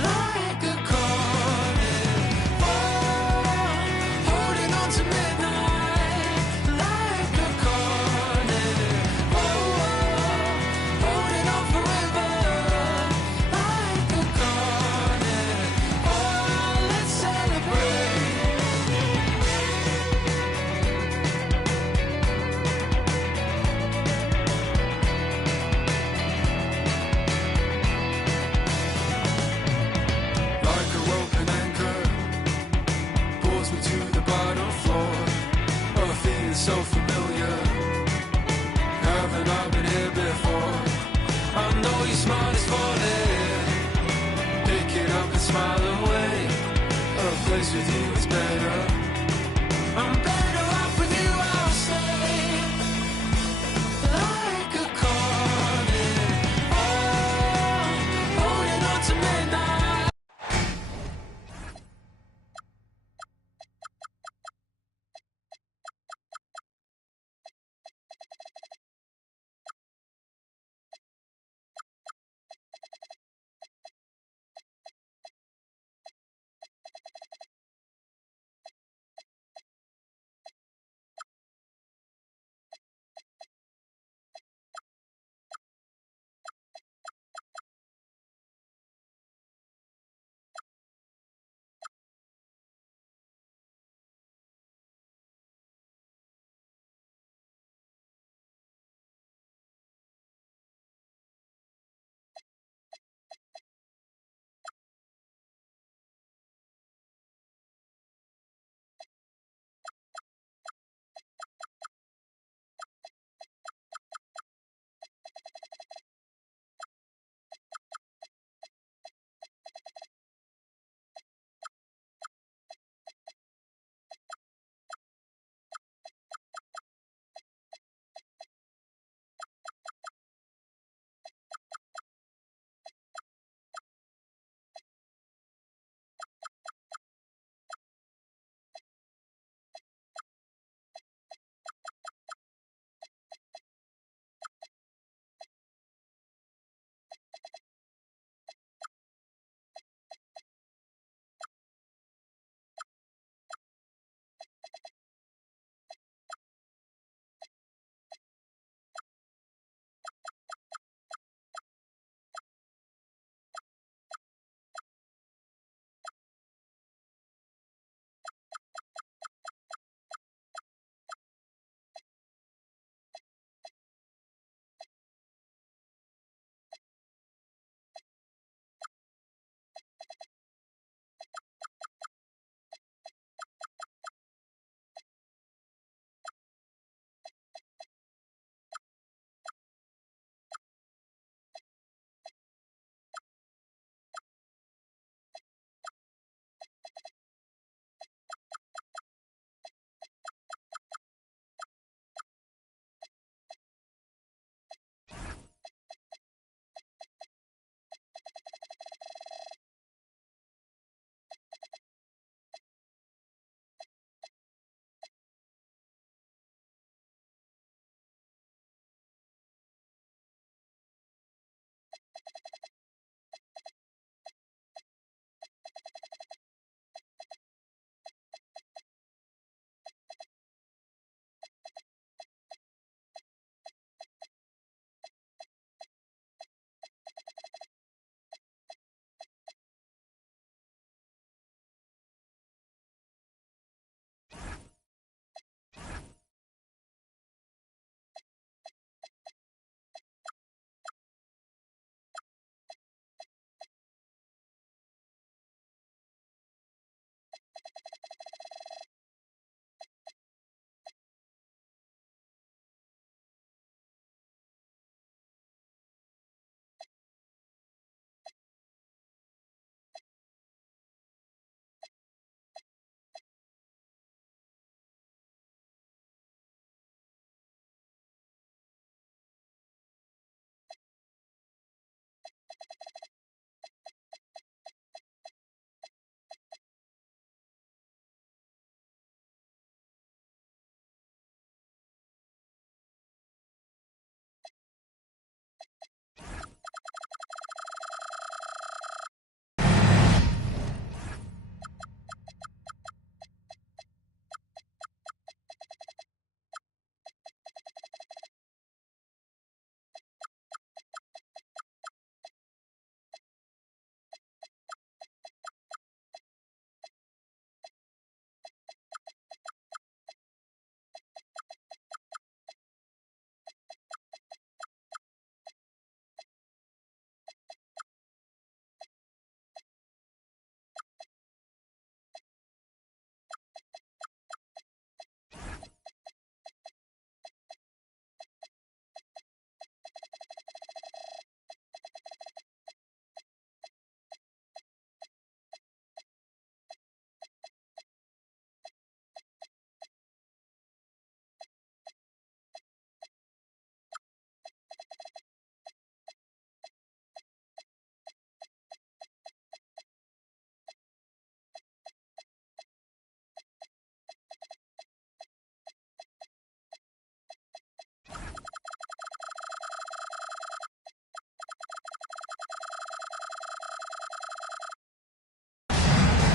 Like a carnival, holding on to midnight. Like a carnival, holding on forever. Like a carnival, let's celebrate. Like a rope and anchor, pulls me to the bottom floor. A feeling so familiar. Haven't I been here before? I know your smile is falling. Pick it up and smile away. A place with you is better. I'm better off with you, I'll say. Like a carnival, holding on to midnight.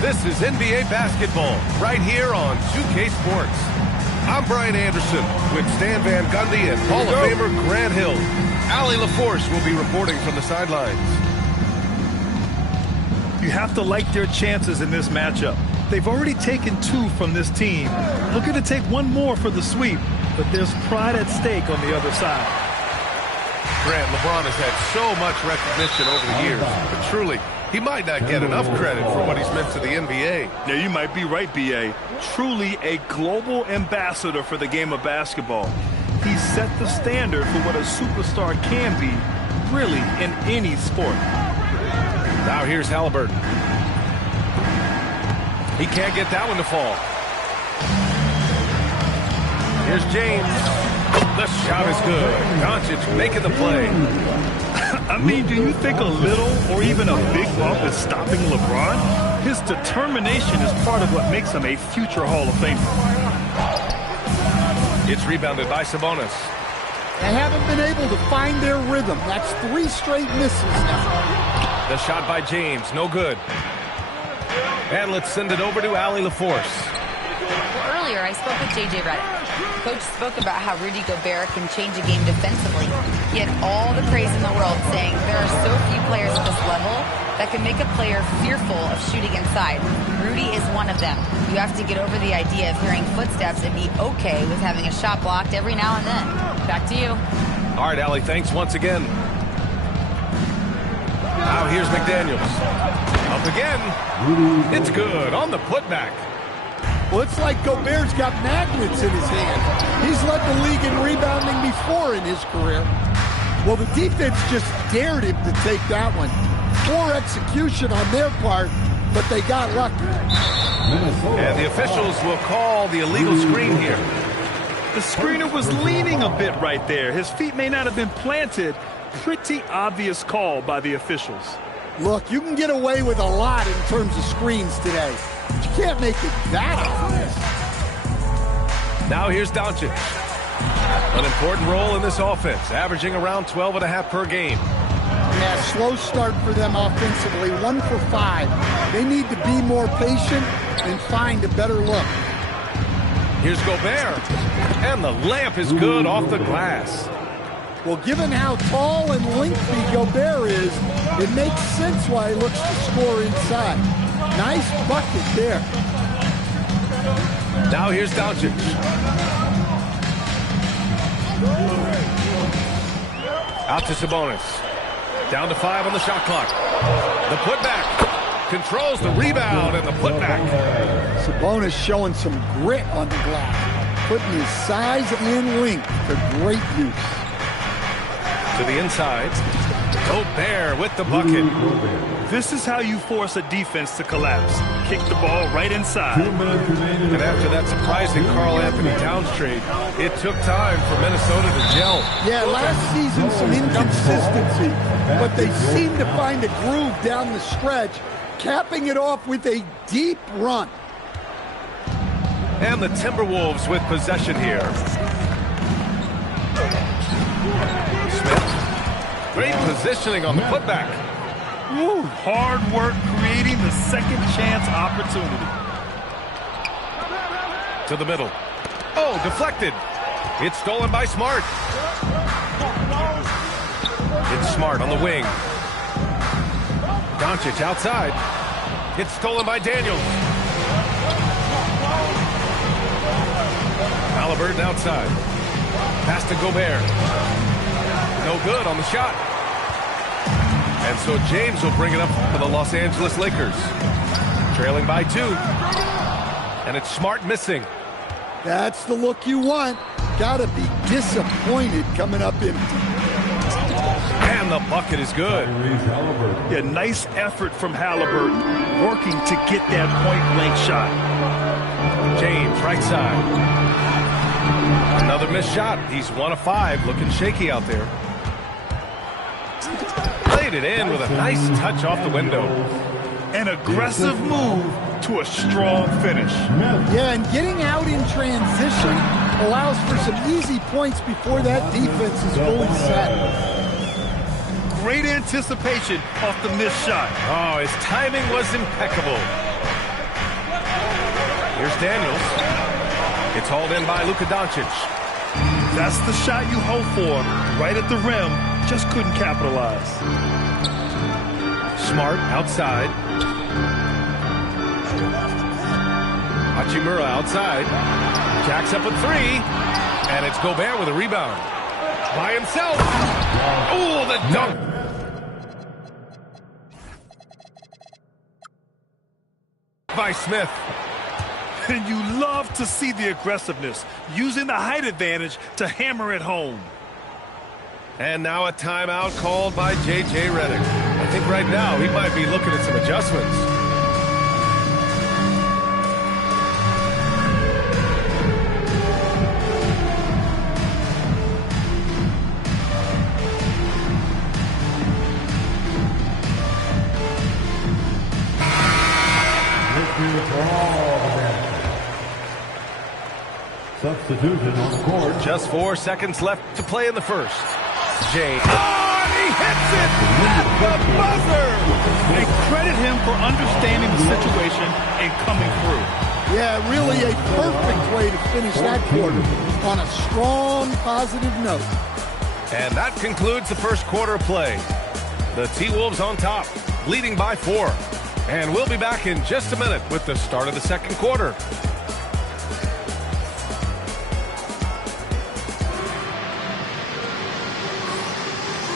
This is NBA basketball right here on 2K Sports. I'm Brian Anderson with Stan Van Gundy and Hall of Famer Grant Hill. Allie LaForce will be reporting from the sidelines. You have to like their chances in this matchup. They've already taken 2 from this team. Looking to take 1 more for the sweep, but there's pride at stake on the other side. Grant, LeBron has had so much recognition over the years, but truly, he might not get enough credit for what he's meant to the NBA. Yeah, you might be right, B.A. Truly a global ambassador for the game of basketball. He set the standard for what a superstar can be, really, in any sport. Now here's Halliburton. He can't get that one to fall. Here's James. The shot is good. Doncic making the play. I mean, do you think a little or even a big bump is stopping LeBron? His determination is part of what makes him a future Hall of Famer. It's rebounded by Sabonis. They haven't been able to find their rhythm. That's 3 straight misses now. The shot by James, no good. And let's send it over to Allie LaForce. Well, earlier I spoke with J.J. Redick. Coach spoke about how Rudy Gobert can change a game defensively. He had all the praise in the world, saying there are so few players at this level that can make a player fearful of shooting inside. Rudy is one of them. You have to get over the idea of hearing footsteps and be okay with having a shot blocked every now and then. Back to you. All right, Allie, thanks once again. Now here's McDaniels. Up again. It's good on the putback. Well, it's like Gobert's got magnets in his hand. He's led the league in rebounding before in his career. Well, the defense just dared him to take that one. Poor execution on their part, but they got lucky. And the officials will call the illegal screen here. The screener was leaning a bit right there. His feet may not have been planted. Pretty obvious call by the officials. Look, you can get away with a lot in terms of screens today. You can't make it that obvious. Now here's Doncic. An important role in this offense, averaging around 12.5 per game. Yeah, slow start for them offensively, 1 for 5. They need to be more patient and find a better look. Here's Gobert. And the layup is good off the glass. Well, given how tall and lengthy Gobert is, it makes sense why he looks to score inside. Nice bucket there. Now here's Doncic. Out to Sabonis. Down to 5 on the shot clock. The putback. Controls the rebound and the putback. Sabonis showing some grit on the glass. Putting his size and length to great use. To the inside. Gobert with the bucket. This is how you force a defense to collapse. Kick the ball right inside. And after that surprising Karl-Anthony Towns trade, it took time for Minnesota to gel. Yeah, last season some inconsistency, but they seem to find a groove down the stretch, capping it off with a deep run. And the Timberwolves with possession here. Smith. Great positioning on the putback. Woo, hard work creating the second chance opportunity. To the middle. Oh, deflected. It's stolen by Smart. It's Smart on the wing. Doncic outside. It's stolen by Daniels. Halliburton outside. Pass to Gobert. No good on the shot. And so James will bring it up for the Los Angeles Lakers. Trailing by 2. And it's Smart missing. That's the look you want. Gotta be disappointed coming up empty. And the bucket is good. Yeah, nice effort from Halliburton, working to get that point-blank shot. James, right side. Another missed shot. He's 1 of 5, looking shaky out there. Played it in with a nice touch off the window. An aggressive move to a strong finish. Yeah, and getting out in transition allows for some easy points before that defense is fully set. Great anticipation off the missed shot. Oh, his timing was impeccable. Here's Daniels. It's hauled in by Luka Doncic. That's the shot you hope for. Right at the rim. Just couldn't capitalize. Smart outside. Hachimura outside. Jacks up a three. And it's Gobert with a rebound. By himself. Oh, the dunk. By Smith. And you love to see the aggressiveness, using the height advantage to hammer it home. And now a timeout called by J.J. Redick. I think right now he might be looking at some adjustments. Substitution on the court. Just 4 seconds left to play in the first. James. Oh, and he hits it at the buzzer! And credit him for understanding the situation and coming through. Yeah, really a perfect way to finish that quarter on a strong, positive note. And that concludes the first quarter of play. The T-Wolves on top, leading by 4. And we'll be back in just a minute with the start of the second quarter.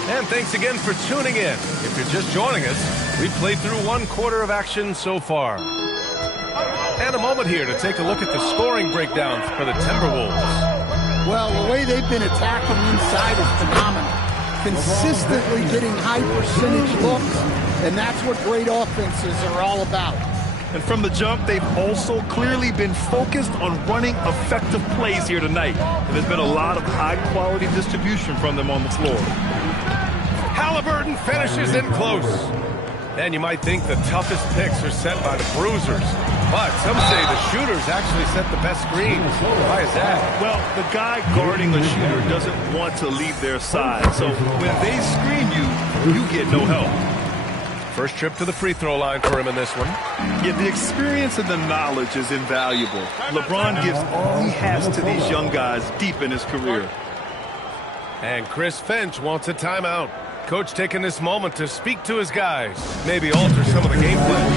And thanks again for tuning in. If you're just joining us, we've played through 1 quarter of action so far. And a moment here to take a look at the scoring breakdown for the Timberwolves. Well, the way they've been attacking inside is phenomenal. Consistently getting high percentage looks, and that's what great offenses are all about. And from the jump, they've also clearly been focused on running effective plays here tonight. And there's been a lot of high-quality distribution from them on the floor. Halliburton finishes in close. And you might think the toughest picks are set by the bruisers. But some say the shooters actually set the best screens. Why is that? Well, the guy guarding the shooter doesn't want to leave their side. So when they screen you, you get no help. First trip to the free throw line for him in this one. Yeah, the experience and the knowledge is invaluable. LeBron gives all he has to these young guys deep in his career. And Chris Finch wants a timeout. Coach taking this moment to speak to his guys. Maybe alter some of the game plan.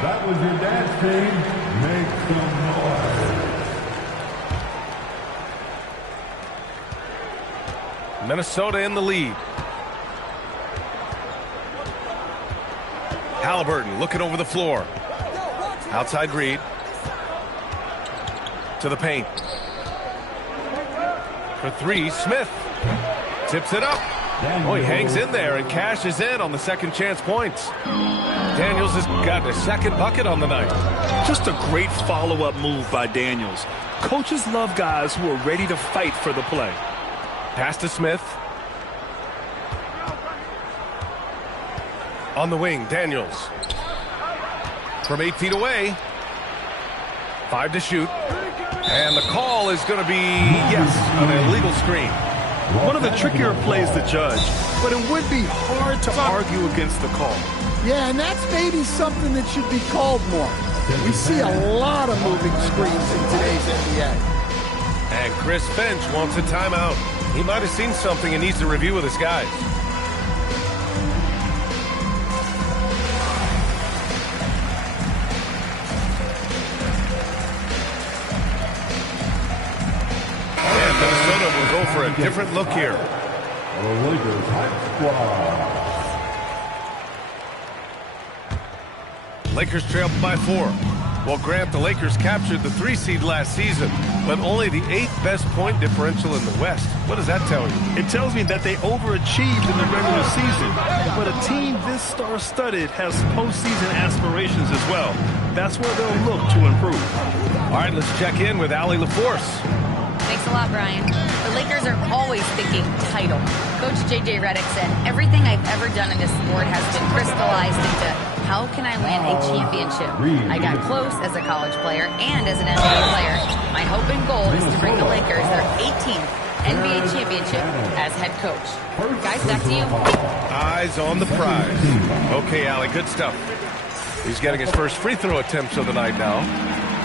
That was your dance team. Make some noise. Minnesota in the lead. Halliburton looking over the floor. Outside Reed. To the paint. For 3, Smith. Tips it up. Oh, he hangs in there and cashes in on the second chance points. Daniels has got a second bucket on the night. Just a great follow-up move by Daniels. Coaches love guys who are ready to fight for the play. Pass to Smith. On the wing, Daniels. From 8 feet away. 5 to shoot. And the call is going to be, yes, an illegal screen. One of the trickier plays to judge, but it would be hard to argue against the call. Yeah, and that's maybe something that should be called more. We see a lot of moving screens in today's NBA. And Chris Finch wants a timeout. He might have seen something and needs to review with his guys. And Minnesota will go for a different look here. The Lakers Hype Squad. Lakers trail by 4. Well, Grant, the Lakers captured the 3 seed last season, but only the 8th best point differential in the West. What does that tell you? It tells me that they overachieved in the regular season, but a team this star-studded has postseason aspirations as well. That's where they'll look to improve. All right, let's check in with Allie LaForce. Thanks a lot, Brian. The Lakers are always thinking title. Coach J.J. Redick said, everything I've ever done in this sport has been crystallized into how can I win a championship? I got close as a college player and as an NBA player. My hope and goal is to bring the Lakers their 18th NBA championship as head coach. Guys, back to you. Eyes on the prize. Okay, Allie, good stuff. He's getting his first free throw attempts of the night now.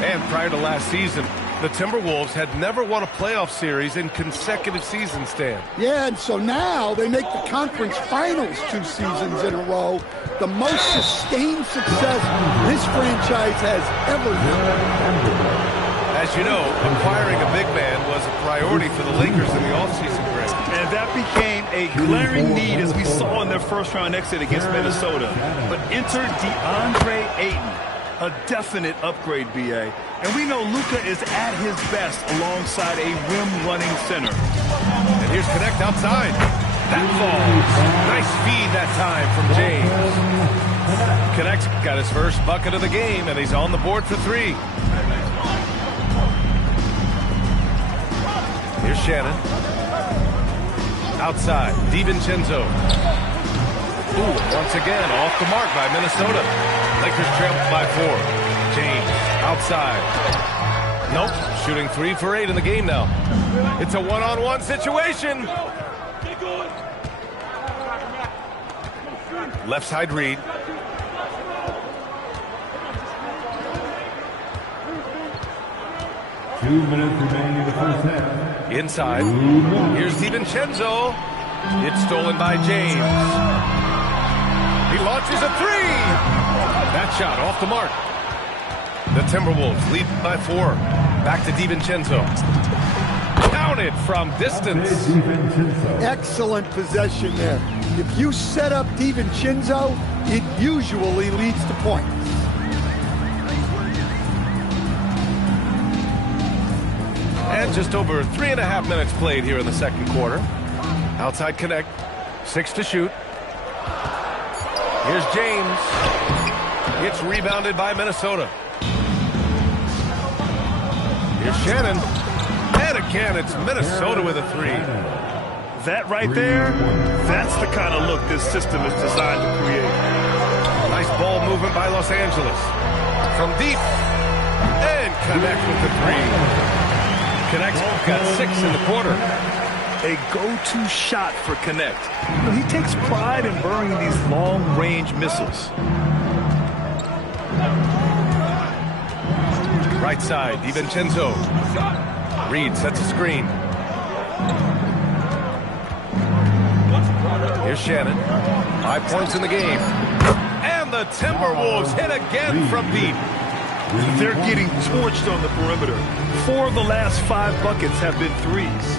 And prior to last season, the Timberwolves had never won a playoff series in consecutive seasons, Stan. Yeah, and so now they make the conference finals 2 seasons in a row. The most sustained success this franchise has ever known. As you know, acquiring a big man was a priority for the Lakers in the offseason, Greg. And that became a glaring need as we saw in their first-round exit against Minnesota. But enter DeAndre Ayton, a definite upgrade, B.A. And we know Luka is at his best alongside a rim-running center. And here's Connect outside. That falls. Nice feed that time from James. Connect got his first bucket of the game, and he's on the board for 3. Here's Shannon. Outside, DiVincenzo. Ooh, once again, off the mark by Minnesota. Lakers trail by 4. James, outside. Nope, shooting 3 for 8 in the game now. It's a one-on-one situation. Left side Reed. Two minutes remaining in the first half. Inside. Here's DiVincenzo. It's stolen by James. He launches a 3. That shot off the mark. The Timberwolves lead by 4. Back to DiVincenzo. Counted from distance. Excellent possession there. If you set up DiVincenzo, it usually leads to points. And just over 3.5 minutes played here in the second quarter. Outside Connect. 6 to shoot. Here's James. It's rebounded by Minnesota. Here's Shannon. And again, it's Minnesota with a 3. That right there, that's the kind of look this system is designed to create. Nice ball movement by Los Angeles. From deep. And Connect with the 3. Connect's got 6 in the quarter. A go-to shot for Connect. You know, he takes pride in burying these long-range missiles. Right side, DiVincenzo. Reed sets a screen. Here's Shannon. 5 points in the game. And the Timberwolves hit again from deep. They're getting torched on the perimeter. 4 of the last 5 buckets have been 3s.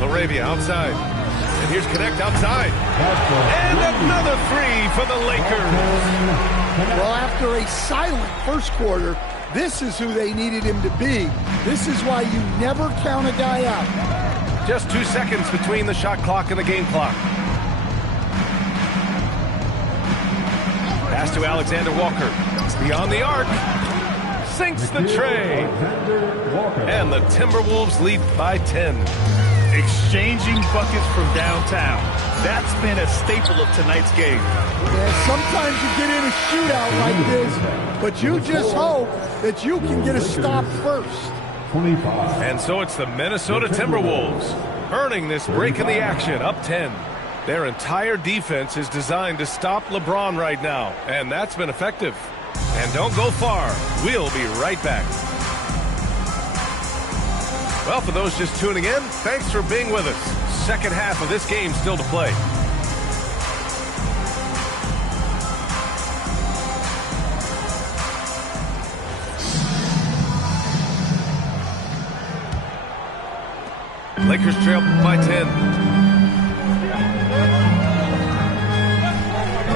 LaRavia outside. And here's Connect outside. And another 3 for the Lakers. Well, after a silent first quarter, this is who they needed him to be. This is why you never count a guy out. Just 2 seconds between the shot clock and the game clock. Pass to Alexander Walker. Beyond the arc. Sinks the tray. And the Timberwolves lead by 10. Exchanging buckets from downtown. That's been a staple of tonight's game. Yeah, sometimes you get in a shootout like this, but you just hope that you can get a stop first. 25. And so it's the Minnesota Timberwolves earning this break in the action, up 10. Their entire defense is designed to stop LeBron right now, and that's been effective. And don't go far. We'll be right back. Well, for those just tuning in, thanks for being with us. Second half of this game still to play. Lakers trail by 10.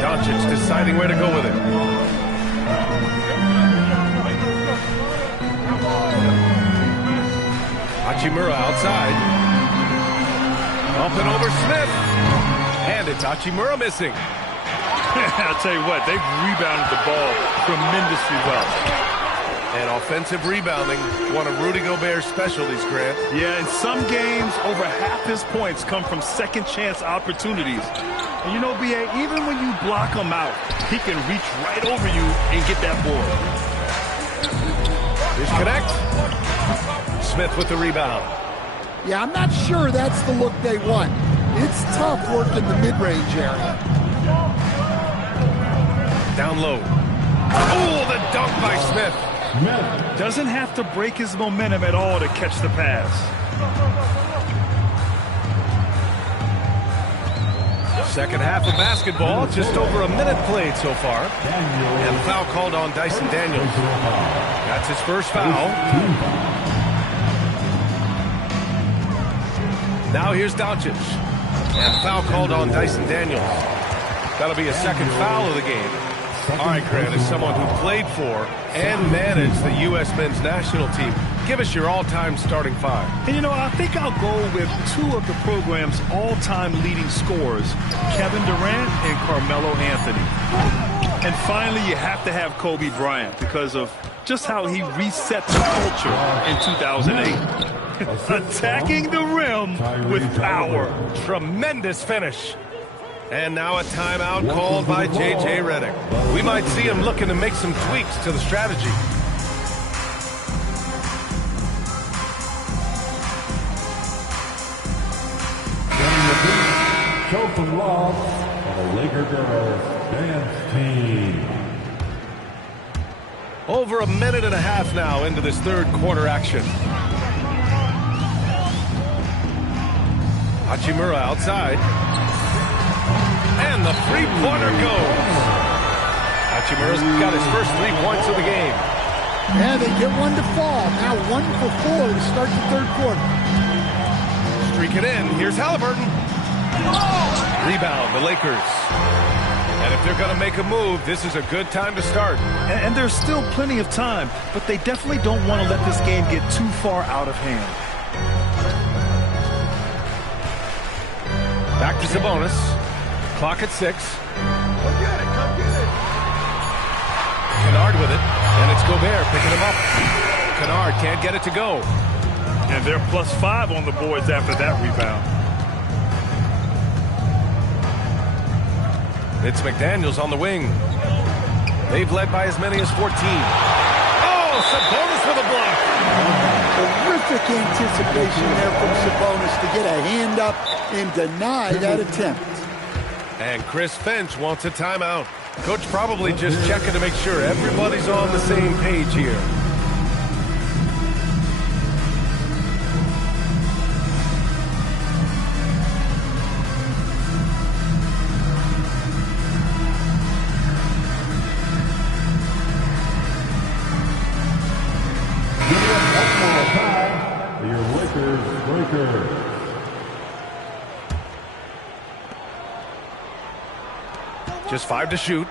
Doncic deciding where to go with it. Hachimura outside. Up and over Smith. And it's Hachimura missing. I'll tell you what, they've rebounded the ball tremendously well. And offensive rebounding, one of Rudy Gobert's specialties, Grant. Yeah, in some games, over half his points come from second-chance opportunities. And you know, B.A., even when you block him out, he can reach right over you and get that board. Here's Connect. Smith with the rebound. Yeah, I'm not sure that's the look they want. It's tough working the mid-range area. Down low. Oh, the dunk by Smith. Doesn't have to break his momentum at all to catch the pass. Second half of basketball, just over a minute played so far. And foul called on Dyson Daniels. That's his first foul. Now here's Doncic. And foul called on Dyson Daniels. That'll be a second foul of the game. All right, Grant, as someone who played for and managed the U.S. men's national team, give us your all-time starting five. And, you know, I think I'll go with two of the program's all-time leading scorers, Kevin Durant and Carmelo Anthony. And finally, you have to have Kobe Bryant because of just how he reset the culture in 2008. Attacking the rim with power. Tremendous finish. And now a timeout called by J.J. Redick. We might see him looking to make some tweaks to the strategy. Show some love for the Laker girls dance team. Over a minute and a half now into this third quarter action. Hachimura outside. And the three-pointer goes. Hachimura's got his first 3 points of the game. Yeah, they get one to fall. Now 1 for 4 to start the third quarter. Streak it in. Here's Halliburton. Rebound, the Lakers. And if they're going to make a move, this is a good time to start. And there's still plenty of time, but they definitely don't want to let this game get too far out of hand. Back to Sabonis. Clock at 6. Come get it. Kennard with it, and it's Gobert picking him up. Kennard can't get it to go. And they're +5 on the boards after that rebound. It's McDaniels on the wing. They've led by as many as 14. Oh, Sabonis with a block. Terrific anticipation there from Sabonis to get a hand up and deny that attempt. And Chris Finch wants a timeout. Coach probably just checking to make sure everybody's on the same page here. Give it up one more time for your Lakers breakers. Just 5 to shoot.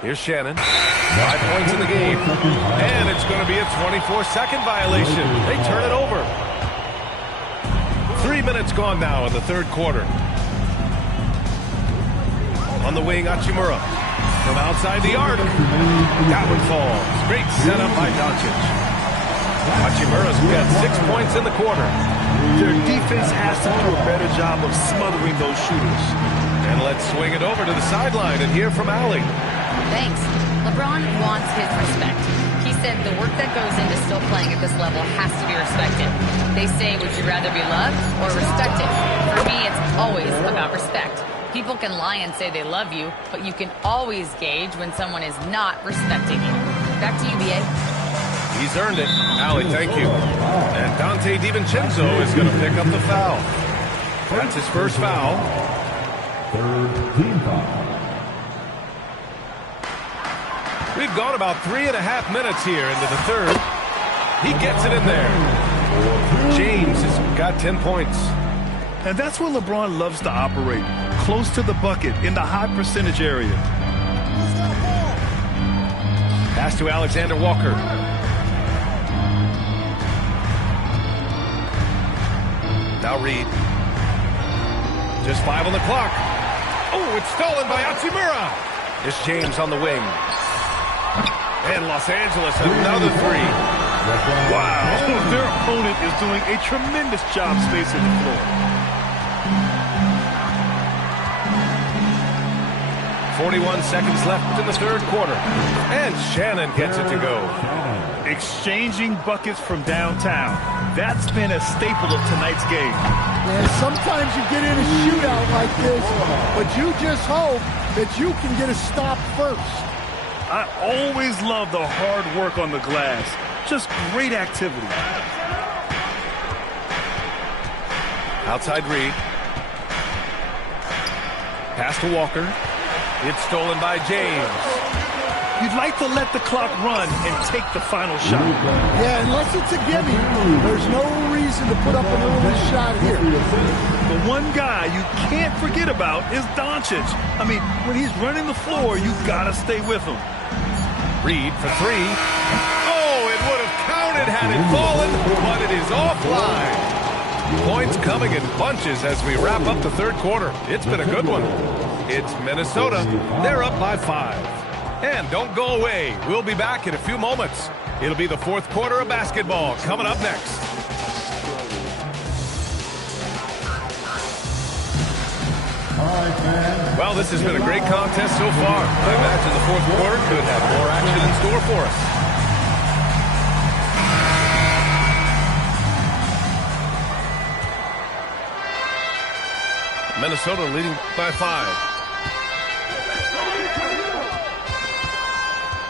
Here's Shannon. 5 points in the game. And it's going to be a 24-second violation. They turn it over. 3 minutes gone now in the third quarter. On the wing, Hachimura. From outside the arc. That one falls. Great setup by Doncic. Hachimura's got 6 points in the quarter. Their defense has to do a better job of smothering those shooters. And let's swing it over to the sideline and hear from Allie. Thanks. LeBron wants his respect. He said the work that goes into still playing at this level has to be respected. They say, would you rather be loved or respected? For me, it's always about respect. People can lie and say they love you, but you can always gauge when someone is not respecting you. Back to you, B.A. He's earned it. Allie, thank you. And Dante DiVincenzo is going to pick up the foul. That's his first foul. Third team foul. We've gone about 3.5 minutes here into the third. He gets it in there. James has got 10 points. And that's where LeBron loves to operate. Close to the bucket, in the high percentage area. Pass to Alexander Walker. Now Reed. Just 5 on the clock. Oh, it's stolen by Hachimura. It's James on the wing. And Los Angeles, another three. Wow, their opponent is doing a tremendous job spacing the floor. 41 seconds left in the third quarter. And Shannon gets it to go. Exchanging buckets from downtown. That's been a staple of tonight's game. And sometimes you get in a shootout like this, but you just hope that you can get a stop first. I always love the hard work on the glass. Just great activity. Outside Reed. Pass to Walker. It's stolen by James. You'd like to let the clock run and take the final shot. Yeah, unless it's a gimme, there's no reason to put up an early shot here. The one guy you can't forget about is Doncic. I mean, when he's running the floor, you've got to stay with him. Reed for three. Oh, it would have counted had it fallen, but it is offline. Points coming in bunches as we wrap up the third quarter. It's been a good one. It's Minnesota. They're up by 5. And don't go away. We'll be back in a few moments. It'll be the fourth quarter of basketball coming up next. Well, this has been a great contest so far. I imagine the fourth quarter could have more action in store for us. Minnesota leading by 5.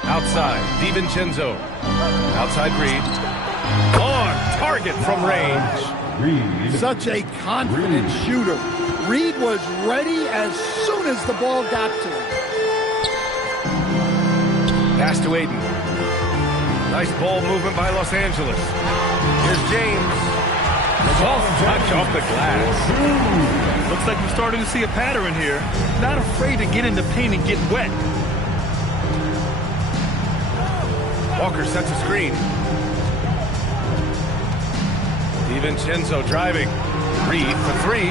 Outside, DiVincenzo. Outside Reed. On target from range. Such a confident shooter. Reed was ready as soon as the ball got to him. Pass to Aiden. Nice ball movement by Los Angeles. Here's James. Soft touch off the glass. Looks like we're starting to see a pattern here. Not afraid to get in the paint and get wet. Walker sets a screen. DiVincenzo driving. Reed for three.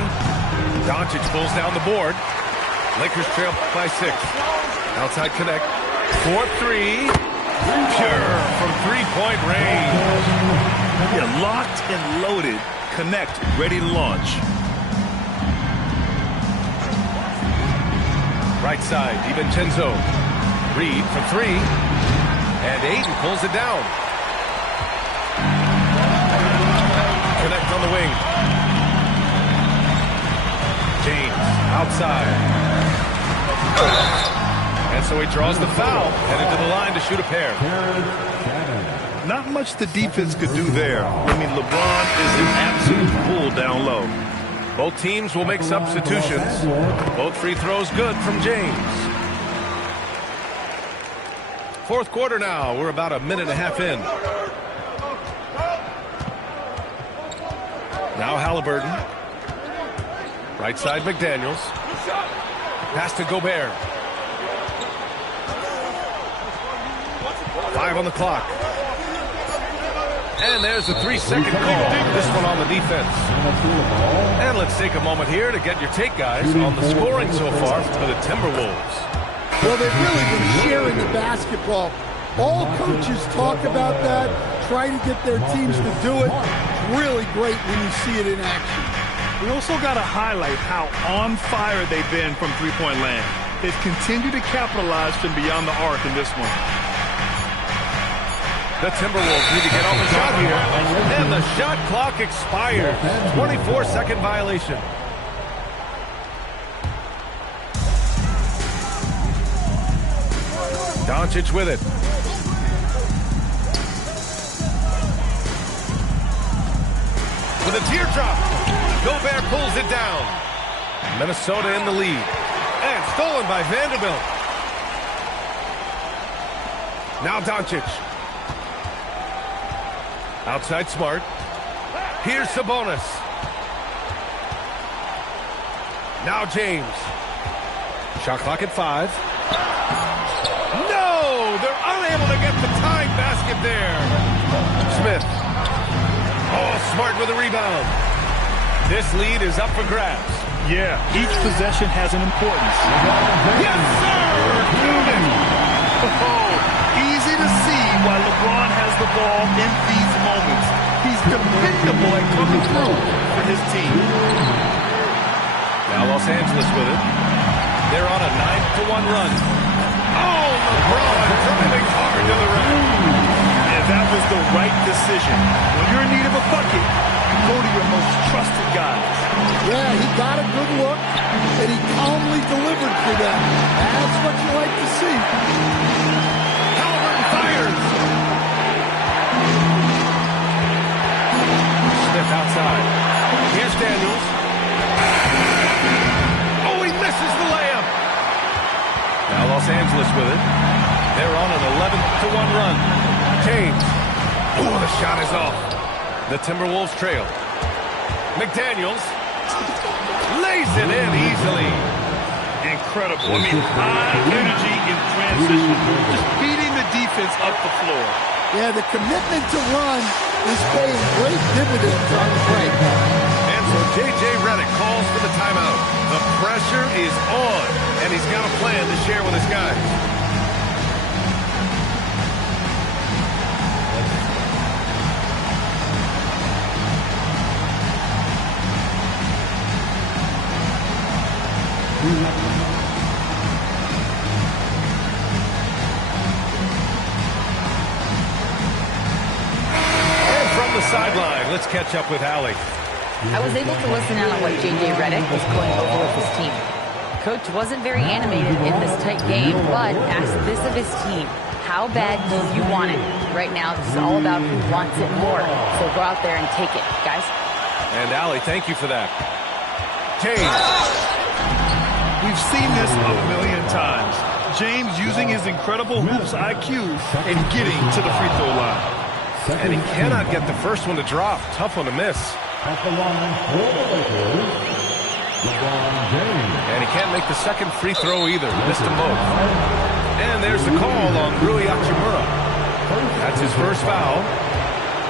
Doncic pulls down the board. Lakers trail by 6. Outside connect. 4-3. Pure from three-point range. Yeah, locked and loaded. Connect, ready to launch. Right side, DiVincenzo. Reed for three. And Aiden pulls it down. Connect on the wing. James outside. And so he draws the foul. Headed to the line to shoot a pair. Not much the defense could do there. I mean, LeBron is an absolute bull down low. Both teams will make substitutions. Both free throws good from James. Fourth quarter now. We're about a minute and a half in. Now Halliburton. Right side McDaniels. Pass to Gobert. 5 on the clock. And there's a 3-second call. This one on the defense. And let's take a moment here to get your take, guys, on the scoring so far for the Timberwolves. Well, they've really been sharing the basketball. All coaches talk about that, try to get their teams to do it. Really great when you see it in action. We also got to highlight how on fire they've been from three-point land. They've continued to capitalize from beyond the arc in this one. The Timberwolves need to get off the shot here. And the shot clock expires. 24-second violation. Doncic with it. With a teardrop. Gobert pulls it down. Minnesota in the lead. And stolen by Vanderbilt. Now Doncic. Outside Smart. Here's Sabonis. Now James. Shot clock at 5. No! They're unable to get the time basket there. Smith. Oh, Smart with a rebound. This lead is up for grabs. Yeah, each possession has an importance. Yes, sir! Oh, easy to see why LeBron has the ball in these moments. He's dependable at coming through for his team. Now Los Angeles with it. They're on a 9-1 run. Oh, LeBron driving hard to the rim. And that was the right decision. When you're in need of a bucket, you go to your most trusted guys. Yeah, he got a good look, and he calmly delivered for them. That's what you like to see. Halliburton fires. Smith outside. Here's Daniels. Oh, he misses the layup. Now Los Angeles with it. They're on an 11-1 run. James. Oh, the shot is off. The Timberwolves trail. McDaniels lays it in easily. Incredible. I mean, high energy in transition. Just beating the defense up the floor. Yeah, the commitment to run is paying great dividends on the break. And so J.J. Redick calls for the timeout. The pressure is on, and he's got a plan to share with his guys. And from the sideline, let's catch up with Allie. I was able to listen in on what J.J. Redick was going over with his team. Coach wasn't very animated in this tight game, but asked this of his team. How bad do you want it? Right now, this is all about who wants it more. So go out there and take it, guys. And Allie, thank you for that. James. We've seen this a million times. James using his incredible hoops IQ and getting to the free throw line. And he cannot get the first one to drop. Tough one to miss. At the line for the Lakers, LeBron James. And he can't make the second free throw either. Missed them both. And there's the call on Rui Hachimura. That's his first foul.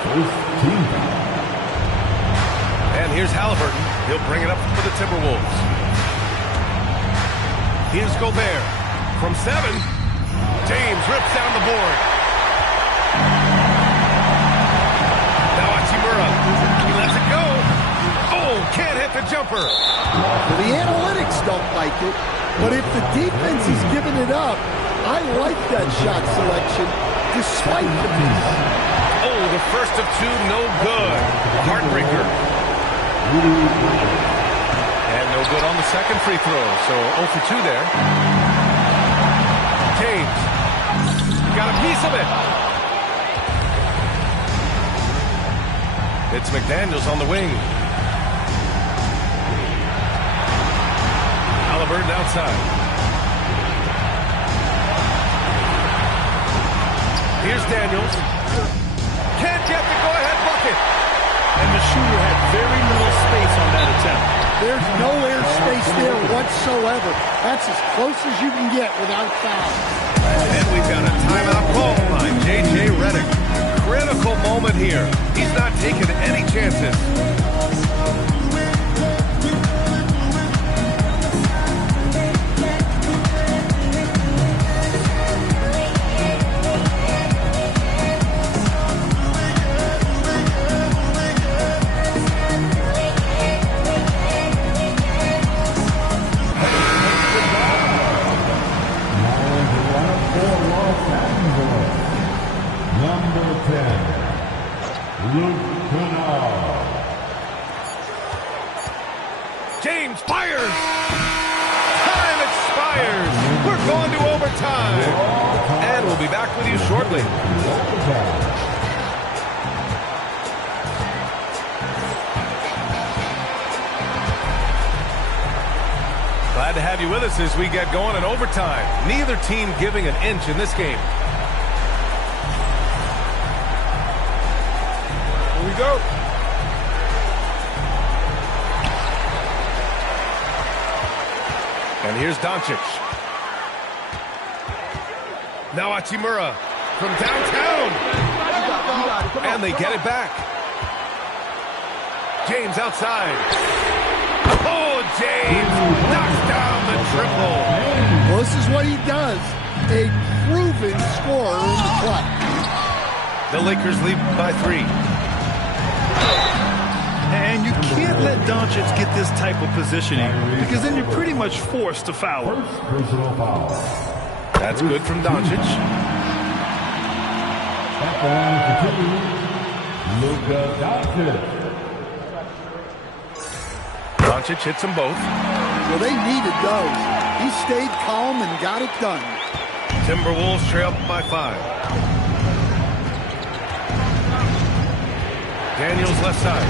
First team foul. And here's Halliburton. He'll bring it up for the Timberwolves. Here's Gobert. From 7, James rips down the board. Now Hachimura. He lets it go. Oh, can't hit the jumper. The analytics don't like it, but if the defense is giving it up, I like that shot selection, despite the miss. Oh, the first of 2, no good. A heartbreaker. And no good on the second free throw, so 0 for 2 there. James got a piece of it. It's McDaniels on the wing. Halliburton outside. Here's Daniels. Can't get the go-ahead bucket. And the shooter had very little space on that attempt. There's no air space there whatsoever. That's as close as you can get without foul. And we've got a timeout call by J.J. Redick. Critical moment here. He's not taking any chances. Number 10, Luke Kennard. James fires. Time expires. We're going to overtime. And we'll be back with you shortly. Glad to have you with us as we get going in overtime. Neither team giving an inch in this game. Here we go. And here's Doncic. Now Hachimura from downtown. And they get it back. James outside. Oh, James knocks down the triple. Well, this is what he does. A proven scorer in the clutch. The Lakers lead by 3. And you can't let Doncic get this type of positioning because then you're pretty much forced to foul him. First personal foul. That's good from Doncic. At the line for 2, Luka Doncic. Doncic hits them both. Well, they needed those. He stayed calm and got it done. Timberwolves trail by 5. Daniels left side.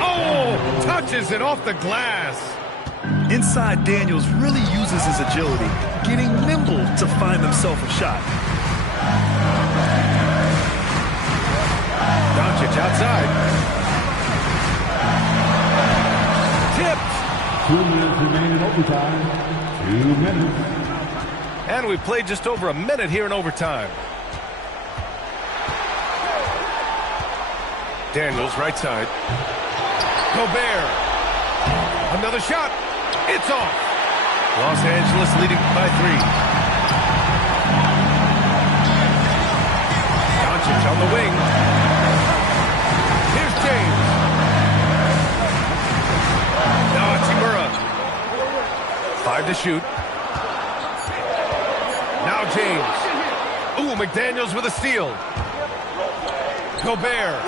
Oh, touches it off the glass. Inside, Daniels really uses his agility, getting nimble to find himself a shot. Doncic outside. Tipped. 2 minutes remain in overtime. 2 minutes. And we've played just over a minute here in overtime. Daniels right side. Gobert. Another shot. It's off. Los Angeles leading by 3. Doncic on the wing. Here's James. Now Hachimura. 5 to shoot. Now James. Ooh, McDaniels with a steal. Gobert.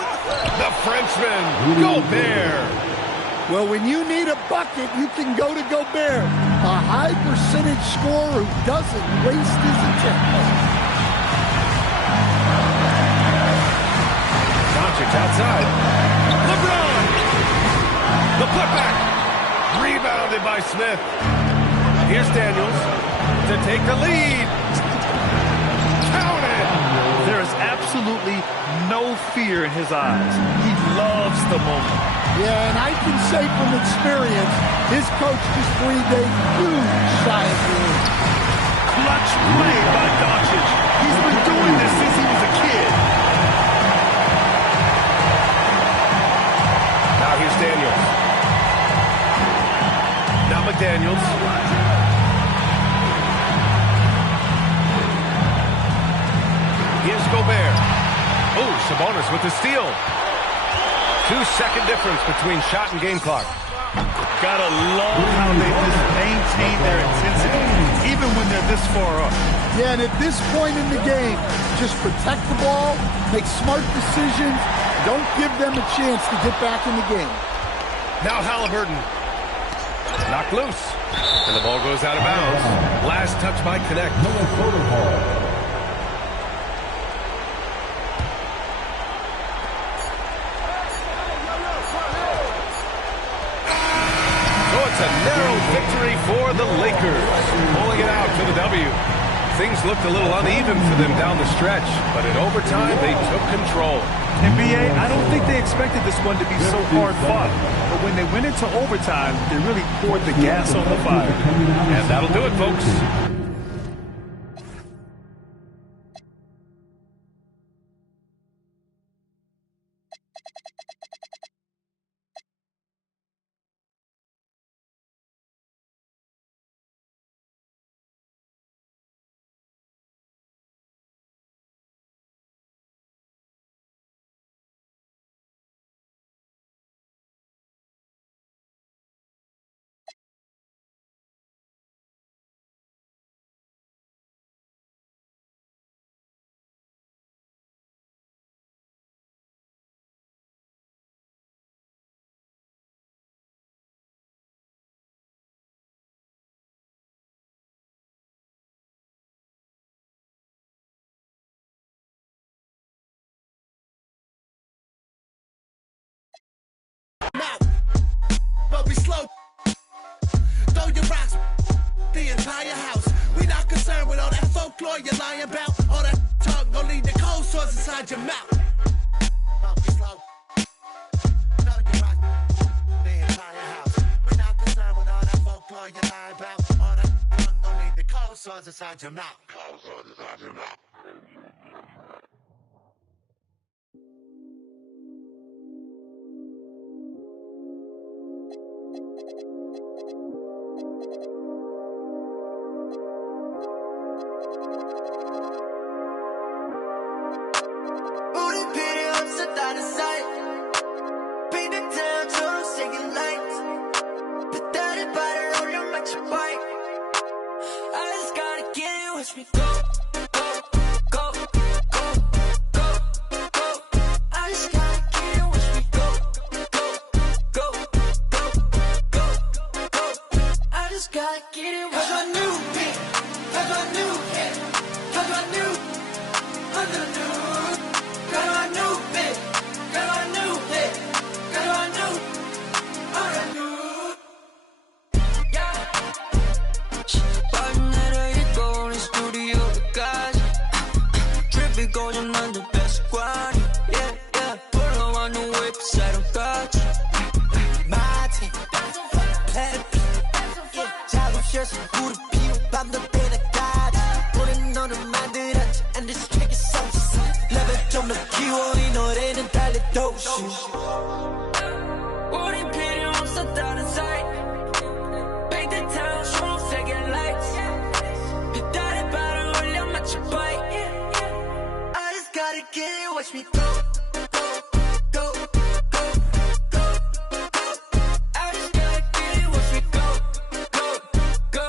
The Frenchman. Gobert. Well, when you need a bucket, you can go to Gobert. A high percentage scorer who doesn't waste his attempts. Doncic outside. LeBron. The putback. Rebounded by Smith. Here's Daniels to take the lead. Count it. There is absolutely no fear in his eyes. He loves the moment. Yeah, and I can say from experience, his coach just breathed a huge sigh of relief. Clutch play by Doncic. He's been doing this since he was a kid. Now here's Daniels. Now McDaniels. Here's Gobert. Oh, Sabonis with the steal. 2-second difference between shot and game clock. Gotta love how they just maintain their intensity, even when they're this far up. Yeah, and at this point in the game, just protect the ball, make smart decisions, don't give them a chance to get back in the game. Now Halliburton. Knocked loose. And the ball goes out of bounds. Last touch by Connect. Minnesota ball. A narrow victory for the Lakers, pulling it out for the W. Things looked a little uneven for them down the stretch, but in overtime, they took control. NBA, I don't think they expected this one to be so hard fought, but when they went into overtime, they really poured the gas on the fire. And that'll do it, folks. But we slow. Throw your rocks, the entire house. We not concerned with all that folklore you're lying about. All that talk gon' leave the cold sores inside your mouth. But we slow. Throw your rocks, the entire house. We not concerned with all that folklore you're lying about. All that talk gon' leave the cold sores inside your mouth. Cold sores inside your mouth. at your bike. I just gotta get it, watch me go, go, go, go, go, go. I just gotta get it, watch me go, go, go, go, go, go. I just gotta get it, watch my new beat, watch my new hit, watch my new, got my new bit, got my new hit, got my new, yeah. 밤내려 있고 우리 스튜디오 끝까지 트래픽 고정 난 the best squad, yeah, yeah. 불러와 new 웹사이트 같이 My team, planet B, yeah. 작업실에서 불을 피워 밤도 때나까지 우린 너를 만들었지 and this track is so sick. 레벨 좀 더 키워 이 노래는 달려도 시 우린 필요 없어 다른 사이 Big the town 초록색의 lights 배달의 발을 올려 맞춰 bike I just gotta get it watch me go go go go go go I just gotta get it watch me go go go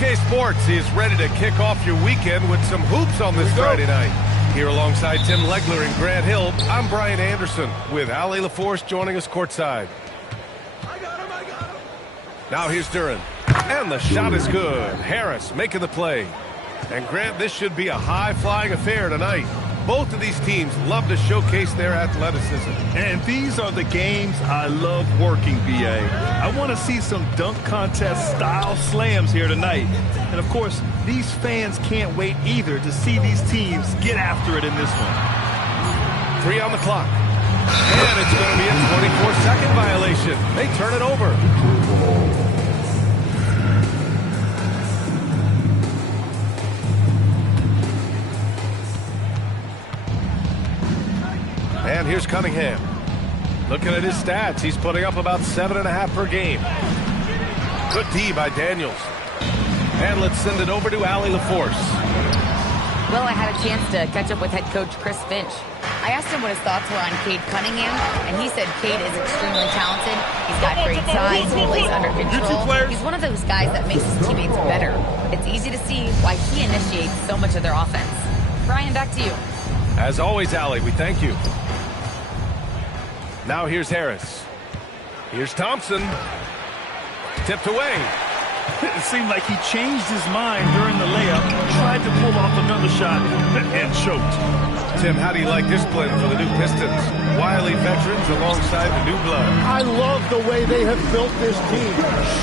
2K Sports is ready to kick off your weekend with some hoops on this Friday night. Here alongside Tim Legler and Grant Hill, I'm Brian Anderson with Ali LaForce joining us courtside. Now here's Duren. And the shot is good. Harris making the play. And Grant, this should be a high-flying affair tonight. Both of these teams love to showcase their athleticism. And these are the games I love working, B.A. I want to see some dunk contest-style slams here tonight. And, of course, these fans can't wait either to see these teams get after it in this one. 3 on the clock. And it's going to be a 24-second violation. They turn it over. And here's Cunningham. Looking at his stats, he's putting up about 7.5 per game. Good D by Daniels. And let's send it over to Ali LaForce. Well, I had a chance to catch up with head coach Chris Finch. I asked him what his thoughts were on Cade Cunningham, and he said Cade is extremely talented. He's got great size, he plays under control. He's one of those guys that makes his teammates better. It's easy to see why he initiates so much of their offense. Brian, back to you. As always, Ali, we thank you. Now here's Harris. Here's Thompson. Tipped away. It seemed like he changed his mind during the layup, tried to pull off another shot, and choked. Tim, how do you like this blend for the new Pistons? Wily veterans alongside the new blood. I love the way they have built this team.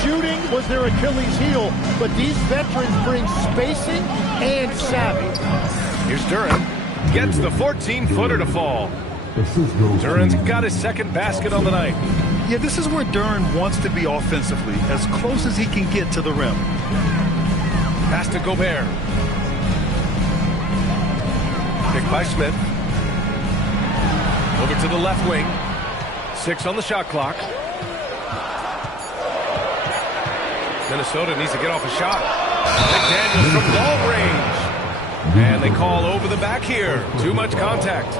Shooting was their Achilles heel, but these veterans bring spacing and savvy. Here's Duren. Gets the 14-footer to fall. Duren's got his second basket on the night. Yeah, this is where Duren wants to be offensively, as close as he can get to the rim. Pass to Gobert. Picked by Smith. Over to the left wing. 6 on the shot clock. Minnesota needs to get off a shot. McDaniels from long range. And they call over the back here. Too much contact.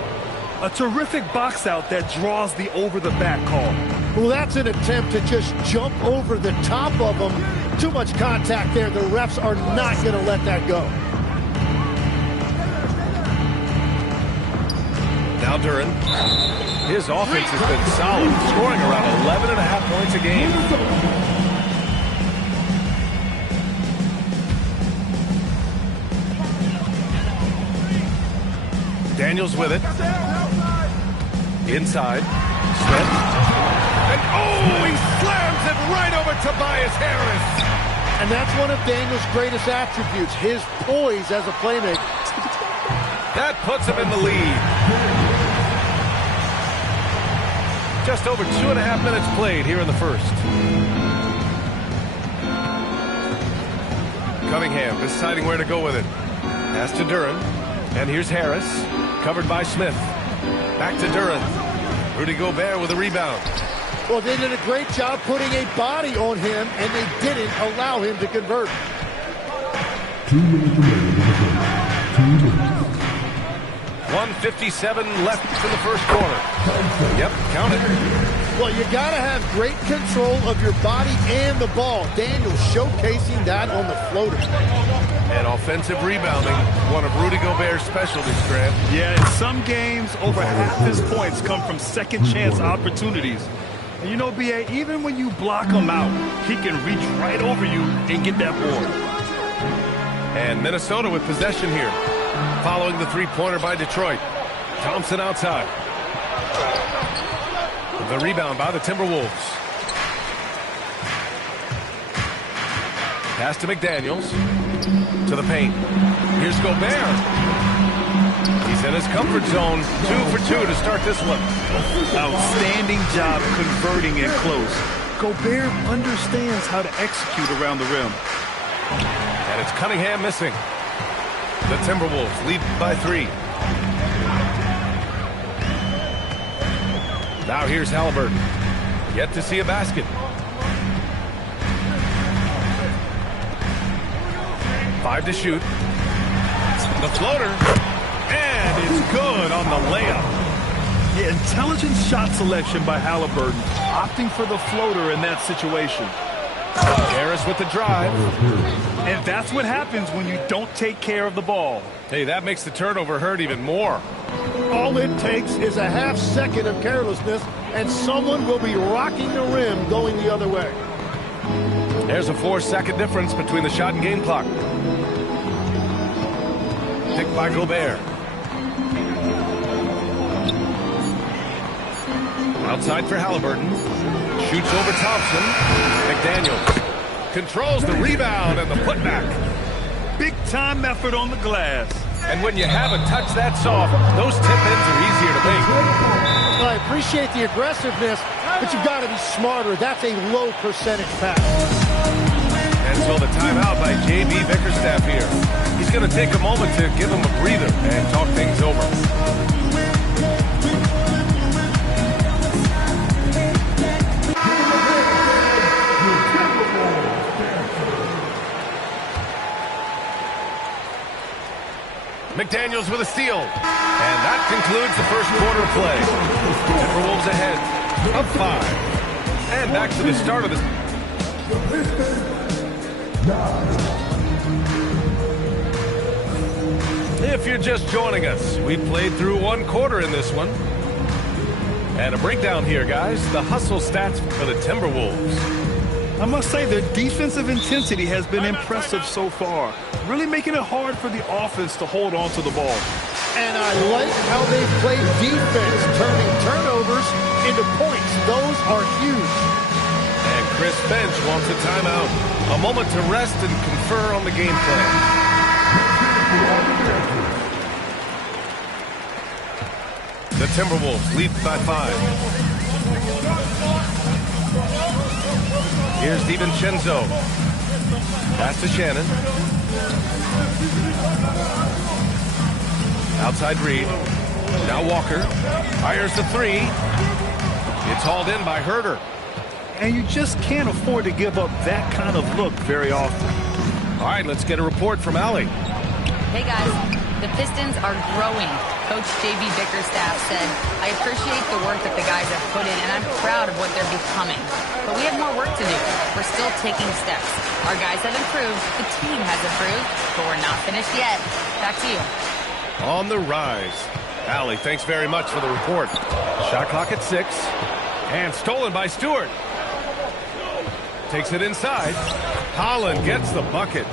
A terrific box out that draws the over-the-back call. Well, that's an attempt to just jump over the top of them. Too much contact there. The refs are not going to let that go. Now Duren. His offense has been solid, scoring around 11.5 points a game. Daniels with it. Inside. Smith. And oh, he slams it right over Tobias Harris. And that's one of Daniels' greatest attributes, his poise as a playmaker. That puts him in the lead. Just over 2.5 minutes played here in the first. Cunningham deciding where to go with it. Pass to Duren. And here's Harris. Covered by Smith. Back to Duren. Rudy Gobert with a rebound. Well, they did a great job putting a body on him, and they didn't allow him to convert. 2 minutes remaining in the game. 2 minutes. 1:57 left in the first quarter. Yep, count it. Well, you got to have great control of your body and the ball. Daniels showcasing that on the floater. And offensive rebounding, one of Rudy Gobert's specialties, Grant. Yeah, in some games, over half his points come from second-chance opportunities. And you know, B.A., even when you block him out, he can reach right over you and get that board. And Minnesota with possession here, following the three-pointer by Detroit. Thompson outside. The rebound by the Timberwolves. Pass to McDaniels. To the paint. Here's Gobert. He's in his comfort zone. 2 for 2 to start this one. Outstanding job converting it close. Gobert understands how to execute around the rim. And it's Cunningham missing. The Timberwolves lead by 3. Now here's Halliburton. Yet to see a basket. 5 to shoot. The floater. And it's good on the layup. Yeah, intelligent shot selection by Halliburton, opting for the floater in that situation. Harris with the drive. And that's what happens when you don't take care of the ball. Hey, that makes the turnover hurt even more. All it takes is a half second of carelessness, and someone will be rocking the rim going the other way. There's a 4-second difference between the shot and game clock. Picked by Gobert. Outside for Halliburton. Shoots over Thompson. McDaniels controls the rebound and the putback. Big-time effort on the glass. And when you haven't touched that soft, those tip-ins are easier to make. Well, I appreciate the aggressiveness, but you've got to be smarter. That's a low percentage pass. And so the timeout by J.B. Bickerstaff here. He's going to take a moment to give him a breather and talk things over. McDaniels with a steal. And that concludes the first quarter of play. Timberwolves ahead of 5. And back to the start of the... If you're just joining us, we played through 1 quarter in this one. And a breakdown here, guys. The hustle stats for the Timberwolves. I must say their defensive intensity has been impressive so far, really making it hard for the offense to hold on to the ball. And I like how they've played defense, turning turnovers into points. Those are huge. And Chris Finch wants a timeout. A moment to rest and confer on the game plan. The Timberwolves lead by 5. Here's DiVincenzo. Pass to Shannon. Outside Reed. Now Walker. Fires the 3. It's hauled in by Herter. And you just can't afford to give up that kind of look very often. All right, let's get a report from Allie. Hey, guys. The Pistons are growing. Coach J.B. Bickerstaff said, I appreciate the work that the guys have put in, and I'm proud of what they're becoming. But we have more work to do. We're still taking steps. Our guys have improved. The team has improved. But we're not finished yet. Back to you. On the rise. Allie, thanks very much for the report. Shot clock at 6. And stolen by Stewart. Takes it inside. Holland gets the bucket.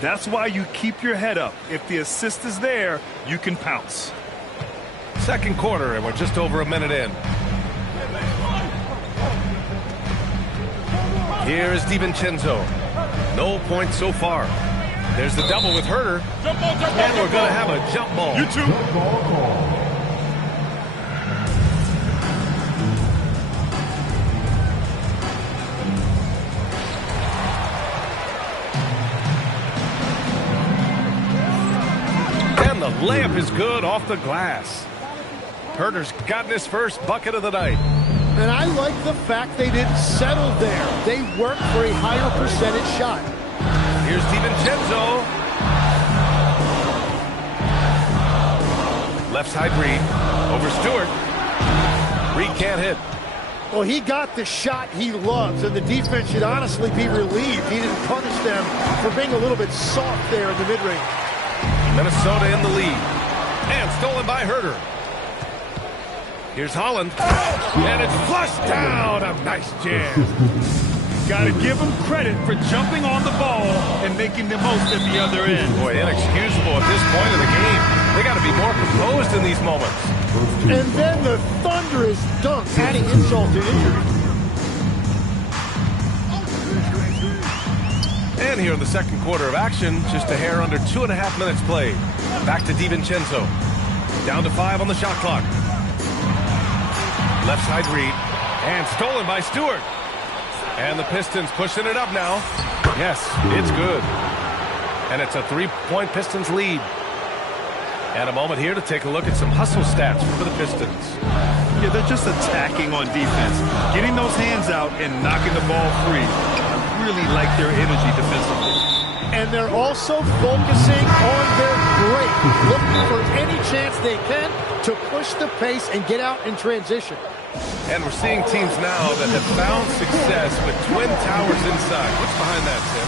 That's why you keep your head up. If the assist is there, you can pounce. Second quarter, and we're just over a minute in. Here is DiVincenzo. No points so far. There's the double with Herter. And we're going to have a jump ball. You too. And the layup is good off the glass. Herter's gotten his first bucket of the night. And I like the fact they didn't settle there. They worked for a higher percentage shot. Here's DiVincenzo. Left side Reed. Over Stewart. Reed can't hit. Well, he got the shot he loves, and the defense should honestly be relieved. He didn't punish them for being a little bit soft there in the mid-range. Minnesota in the lead. And stolen by Herter. Here's Holland. And it's flushed down. A nice jam. Got to give them credit for jumping on the ball and making the most at the other end. Boy, inexcusable at this point in the game. They got to be more composed in these moments. And then the thunderous dunk, adding insult to injury. And here in the second quarter of action, just a hair under 2.5 minutes played. Back to DiVincenzo. Down to 5 on the shot clock. Left side Reed. And stolen by Stewart. And the Pistons pushing it up now. Yes, it's good. And it's a 3-point Pistons lead. And a moment here to take a look at some hustle stats for the Pistons. Yeah, they're just attacking on defense. Getting those hands out and knocking the ball free. I really like their energy defensively. And they're also focusing on their break. Looking for any chance they can to push the pace and get out in transition. And we're seeing teams now that have found success with twin towers inside. What's behind that, Tim?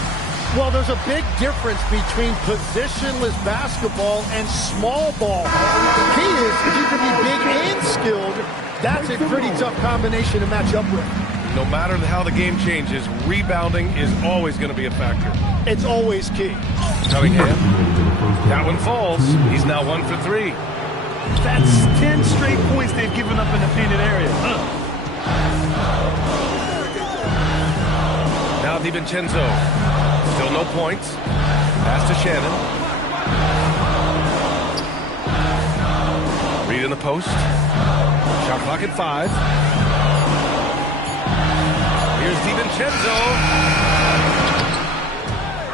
Well, there's a big difference between positionless basketball and small ball. The key is, if you can be big and skilled, that's a pretty tough combination to match up with. No matter how the game changes, rebounding is always going to be a factor. It's always key. Cunningham. That one falls. He's now 1 for 3. That's 10 straight points they've given up in the painted area. Now DiVincenzo. Still no points. Pass to Shannon. Reed in the post. Shot clock at 5. Here's DiVincenzo.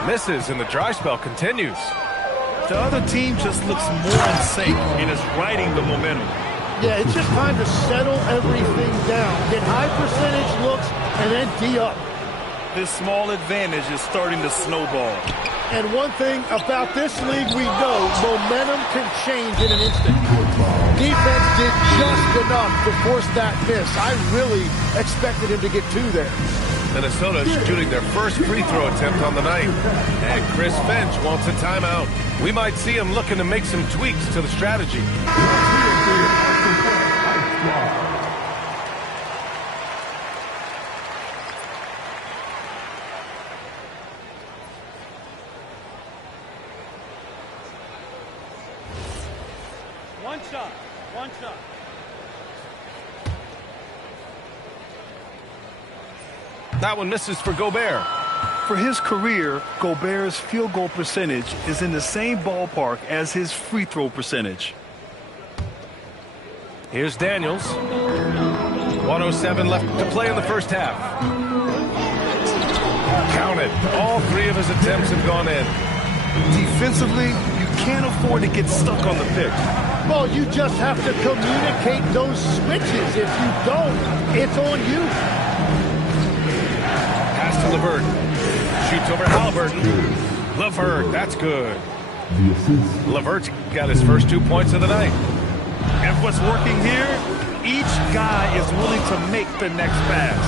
Misses, and the dry spell continues. The other team just looks more in sync and is riding the momentum. Yeah, it's just time to settle everything down. Get high percentage looks and then D up. This small advantage is starting to snowball. And one thing about this league we know, momentum can change in an instant. Defense did just enough to force that miss. I really expected him to get 2 there. Minnesota shooting their first free throw attempt on the night. And Chris Finch wants a timeout. We might see him looking to make some tweaks to the strategy. One shot. That one misses for Gobert. For his career, Gobert's field goal percentage is in the same ballpark as his free throw percentage. Here's Daniels. 1:07 left to play in the first half. Counted. All 3 of his attempts have gone in. Defensively, you can't afford to get stuck on the pick. Well, you just have to communicate those switches. If you don't, it's on you. Pass to LeVert. Shoots over Halliburton. LeVert, that's good. LeVert's got his first 2 points of the night. And what's working here? Each guy is willing to make the next pass.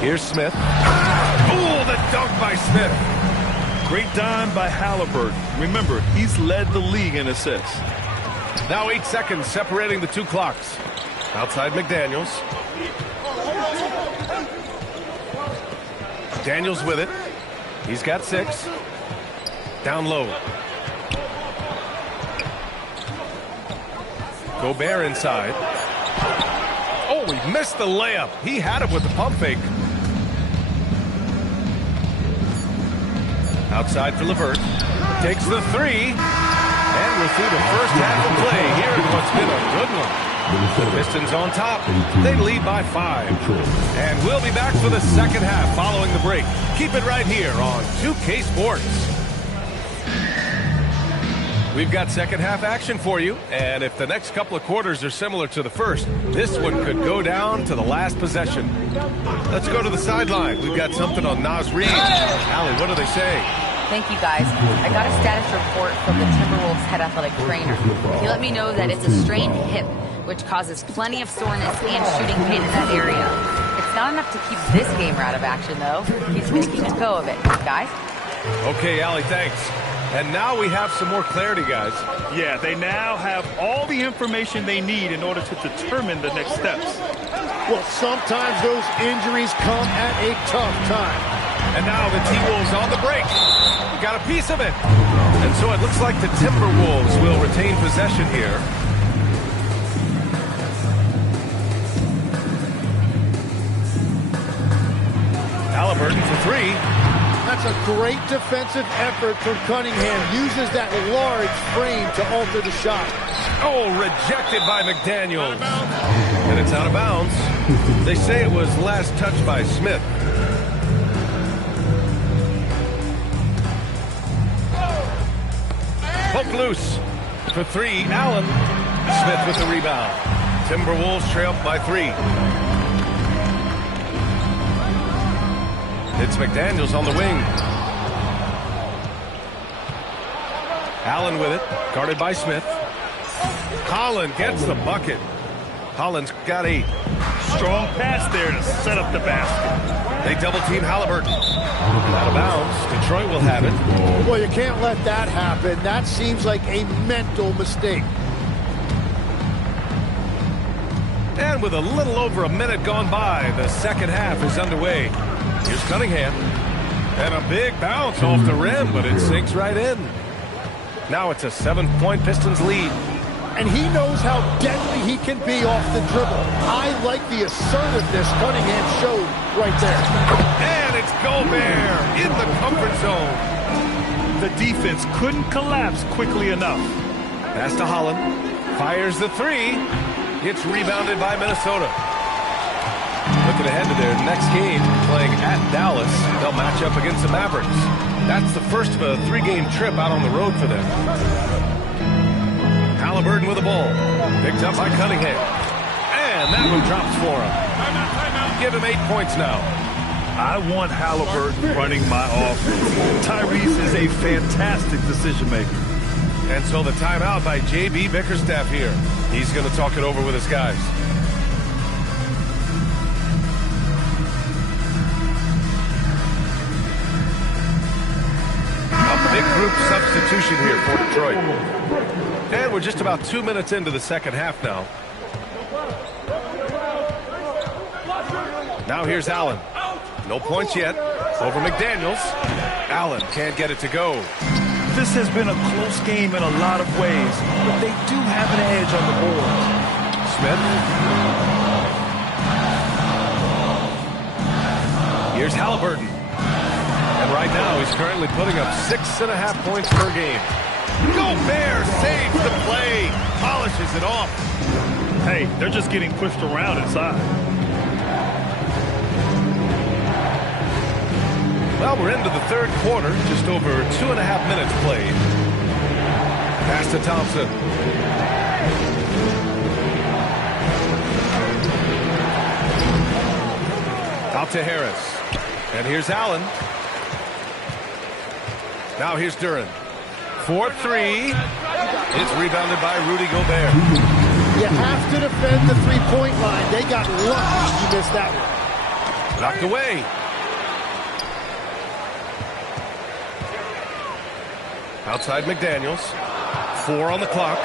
Here's Smith. Oh, the dunk by Smith. Great dime by Halliburton. Remember, he's led the league in assists. Now 8 seconds separating the 2 clocks. Outside McDaniels. Daniels with it. He's got 6. Down low. Gobert inside. Oh, he missed the layup. He had it with the pump fake. Outside for LeVert. Takes the 3. And we're through the first half of play here in what's been a good one. Pistons on top. They lead by 5. And we'll be back for the second half following the break. Keep it right here on 2K Sports. We've got second half action for you, and if the next couple of quarters are similar to the first, this one could go down to the last possession. Let's go to the sideline. We've got something on Naz Reid. Allie, what do they say? Thank you, guys. I got a status report from the Timberwolves head athletic trainer. He let me know that it's a strained hip, which causes plenty of soreness and shooting pain in that area. It's not enough to keep this gamer out of action, though. He's making a go of it. Guys? Okay, Allie, thanks. And now we have some more clarity, guys. Yeah, they now have all the information they need in order to determine the next steps. Well, sometimes those injuries come at a tough time. And now the T-Wolves on the break. We got a piece of it. And so it looks like the Timberwolves will retain possession here. Halliburton for 3. That's a great defensive effort from Cunningham. Uses that large frame to alter the shot. Oh, rejected by McDaniels. And it's out of bounds. They say it was last touched by Smith. Poke loose for 3. Allen. Smith with the rebound. Timberwolves trail by 3. It's McDaniels on the wing. Allen with it, guarded by Smith. Collins gets the bucket. Collins got 8. Strong pass there to set up the basket. They double-team Halliburton. Out of bounds. Detroit will have it. Well, you can't let that happen. That seems like a mental mistake. And with a little over a minute gone by, the second half is underway. Here's Cunningham. And a big bounce off the rim, but it sinks right in. Now it's a 7-point Pistons lead. And he knows how deadly he can be off the dribble. I like the assertiveness Cunningham showed right there. And it's Gobert in the comfort zone. The defense couldn't collapse quickly enough. Pass to Holland. Fires the three. Gets rebounded by Minnesota. Looking ahead to their next game, playing at Dallas. They'll match up against the Mavericks. That's the first of a 3-game trip out on the road for them. Halliburton with the ball. Picked up by Cunningham. And that one drops for him. Give him 8 points now. I want Halliburton running my offense. Tyrese is a fantastic decision maker. And so the timeout by J.B. Bickerstaff here. He's going to talk it over with his guys. A big group substitution here for Detroit. And we're just about 2 minutes into the second half now. Now here's Allen. No points yet. Over McDaniels. Allen can't get it to go. This has been a close game in a lot of ways, but they do have an edge on the board. Smith. Here's Halliburton. And right now he's currently putting up 6.5 points per game. Gobert saves the play. Polishes it off. Hey, they're just getting pushed around inside. Well, we're into the third quarter. Just over 2.5 minutes played. Pass to Thompson. Out to Harris. And here's Allen. Now here's Duren. 4-3. It's rebounded by Rudy Gobert. You have to defend the three-point line. They got lucky you missed that one. Knocked away. Outside McDaniels. 4 on the clock.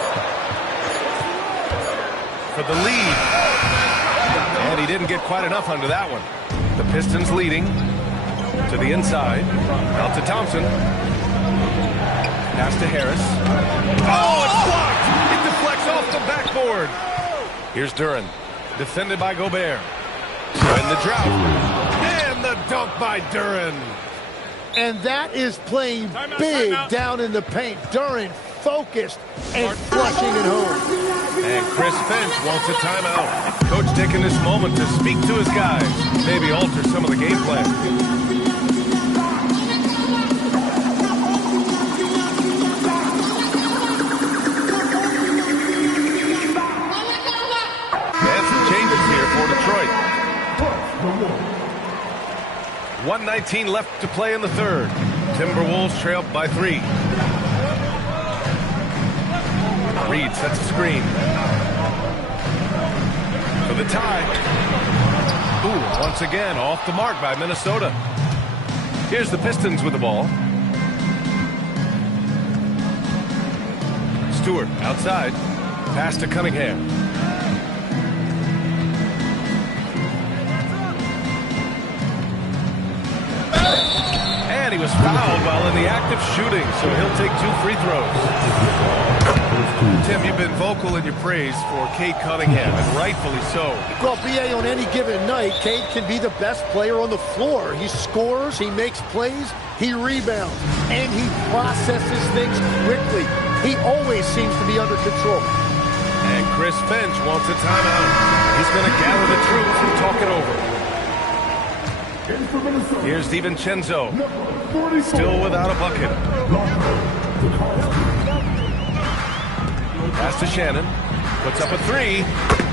For the lead. And he didn't get quite enough under that one. The Pistons leading. To the inside. Out to Thompson. Pass to Harris. Oh, it's blocked! It deflects off the backboard. Here's Duren. Defended by Gobert. In the drought. And the dunk by Duren. And that is playing big down in the paint. Duren focused and flushing it home. And Chris Finch wants a timeout. Coach taking this moment to speak to his guys. Maybe alter some of the game plan. And some changes here for Detroit. 1:19 left to play in the third. Timberwolves trail by 3. Reed sets a screen. For the tie. Ooh, once again, off the mark by Minnesota. Here's the Pistons with the ball. Stewart outside. Pass to Cunningham. And he was fouled while in the act of shooting, so he'll take 2 free throws. Tim, you've been vocal in your praise for Cade Cunningham, and rightfully so. Well, B.A., on any given night, Cade can be the best player on the floor. He scores, he makes plays, he rebounds, and he processes things quickly. He always seems to be under control. And Chris Finch wants a timeout. He's going to gather the troops and talk it over. Here's DiVincenzo. Still without a bucket. Pass to Shannon. Puts up a 3.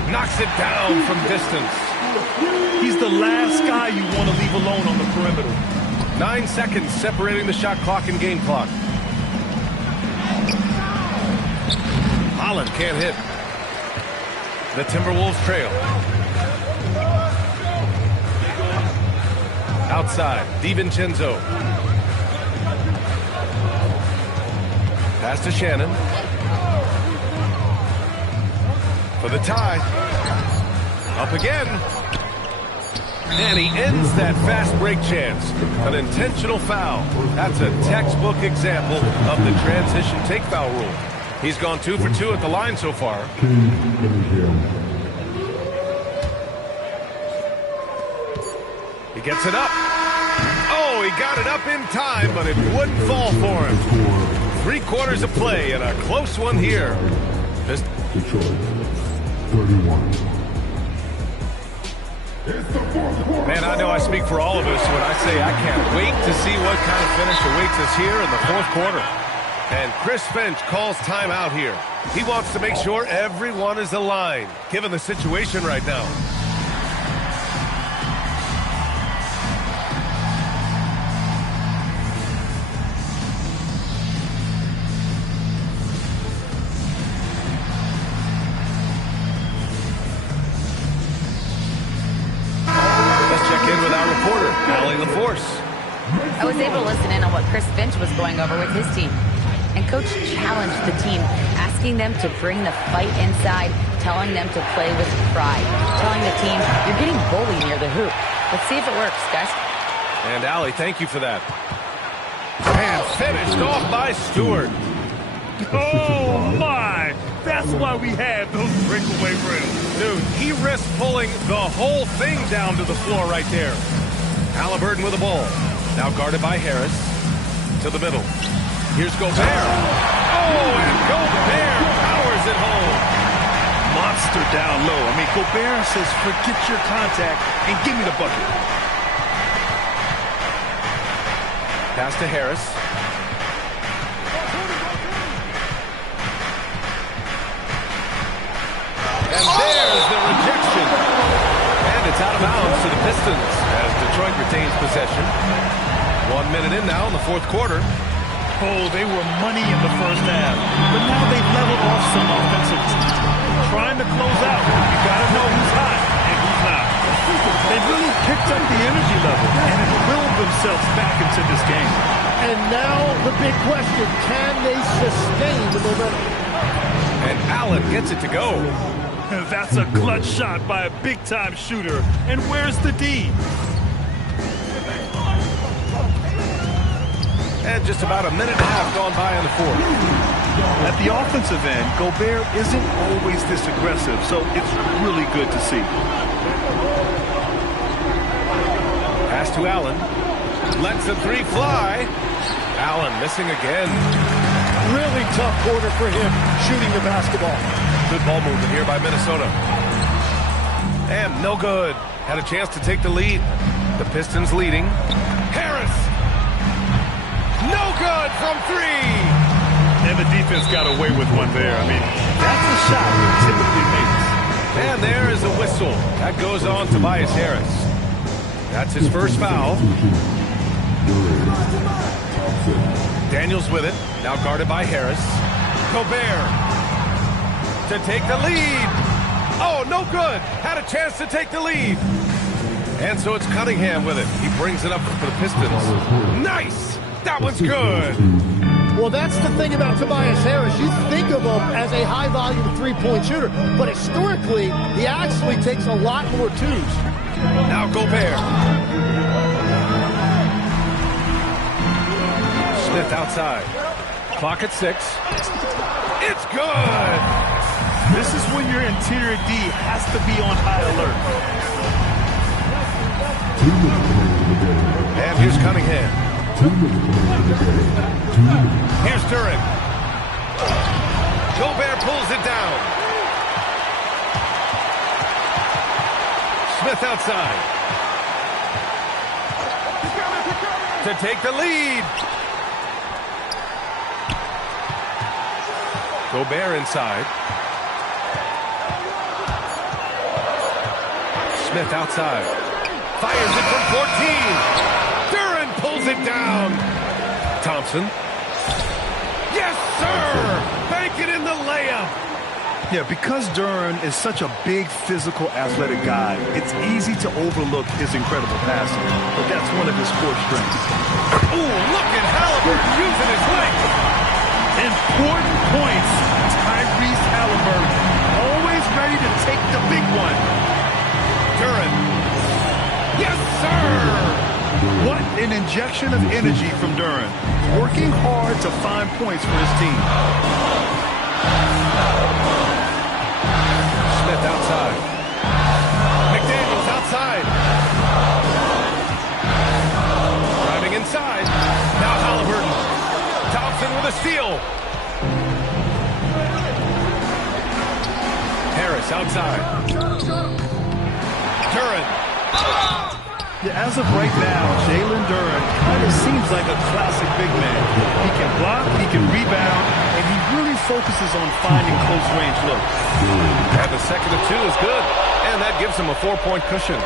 Knocks it down from distance. He's the last guy you want to leave alone on the perimeter. 9 seconds separating the shot clock and game clock. Holland can't hit. The Timberwolves trail. Outside, DiVincenzo. Pass to Shannon. For the tie. Up again. And he ends that fast break chance. An intentional foul. That's a textbook example of the transition take foul rule. He's gone 2 for 2 at the line so far. He gets it up. Oh, he got it up in time, but it wouldn't fall for him. 3/4 of play and a close one here. Detroit, 31. Man, I know I speak for all of us when I say I can't wait to see what kind of finish awaits us here in the 4th quarter. And Chris Finch calls timeout here. He wants to make sure everyone is aligned, given the situation right now. I was able to listen in on what Chris Finch was going over with his team. And Coach challenged the team, asking them to bring the fight inside, telling them to play with pride, telling the team, you're getting bullied near the hoop. Let's see if it works, guys. And Allie, thank you for that. And finished off by Stewart. Oh, my! That's why we had those breakaway rims. Dude, he risked pulling the whole thing down to the floor right there. Halliburton with the ball. Now guarded by Harris. To the middle. Here's Gobert. Oh, and Gobert powers it home. Monster down low. I mean, Gobert says, forget your contact and give me the bucket. Pass to Harris. And there's the rejection. And it's out of bounds to the Pistons as Detroit retains possession. 1 minute in now in the 4th quarter. Oh, they were money in the first half, but now they've leveled off some offensively. Trying to close out. You got to know who's hot and who's not. They've really picked up the energy level and have willed themselves back into this game. And now the big question, can they sustain the momentum? And Allen gets it to go. That's a clutch shot by a big-time shooter. And where's the D? And just about a minute and a half gone by in the 4th. At the offensive end, Gobert isn't always this aggressive, so it's really good to see. Pass to Allen. Lets the 3 fly. Allen missing again. Really tough quarter for him shooting the basketball. Good ball movement here by Minnesota. And no good. Had a chance to take the lead. The Pistons leading. Harris. No good from 3. And the defense got away with one there. I mean, that's a shot we typically make. And there is a whistle. That goes on Tobias Harris. That's his first foul. Daniels with it. Now guarded by Harris. Gobert to take the lead. Oh, no good. Had a chance to take the lead. And so it's Cunningham with it. He brings it up for the Pistons. Nice. That one's good. Well, that's the thing about Tobias Harris. You think of him as a high-volume three-point shooter, but historically, he actually takes a lot more twos. Now Gobert. Smith outside. Clock at 6. It's good. This is when your interior D has to be on high alert. And here's Cunningham. Here's Duren. Gobert pulls it down. Smith outside. To take the lead. Gobert inside. Smith outside. Fires it from 14. Duren pulls it down. Thompson. Yes, sir! Bank it in the layup. Yeah, because Duran is such a big, physical, athletic guy, it's easy to overlook his incredible passing. But that's one of his core strengths. Ooh, look at Halliburton using his length. Important points. Tyrese Halliburton, always ready to take the big one. Duran. Yes, sir! What an injection of energy from Duran. Working hard to find points for his team. Smith outside. McDaniels outside. Driving inside. Now Halliburton. Thompson with a steal. Harris outside. Duran. Yeah, as of right now, Jalen Duran kind of seems like a classic big man. He can block, he can rebound, and he really focuses on finding close-range looks. And the second of two is good. And that gives him a 4-point cushion.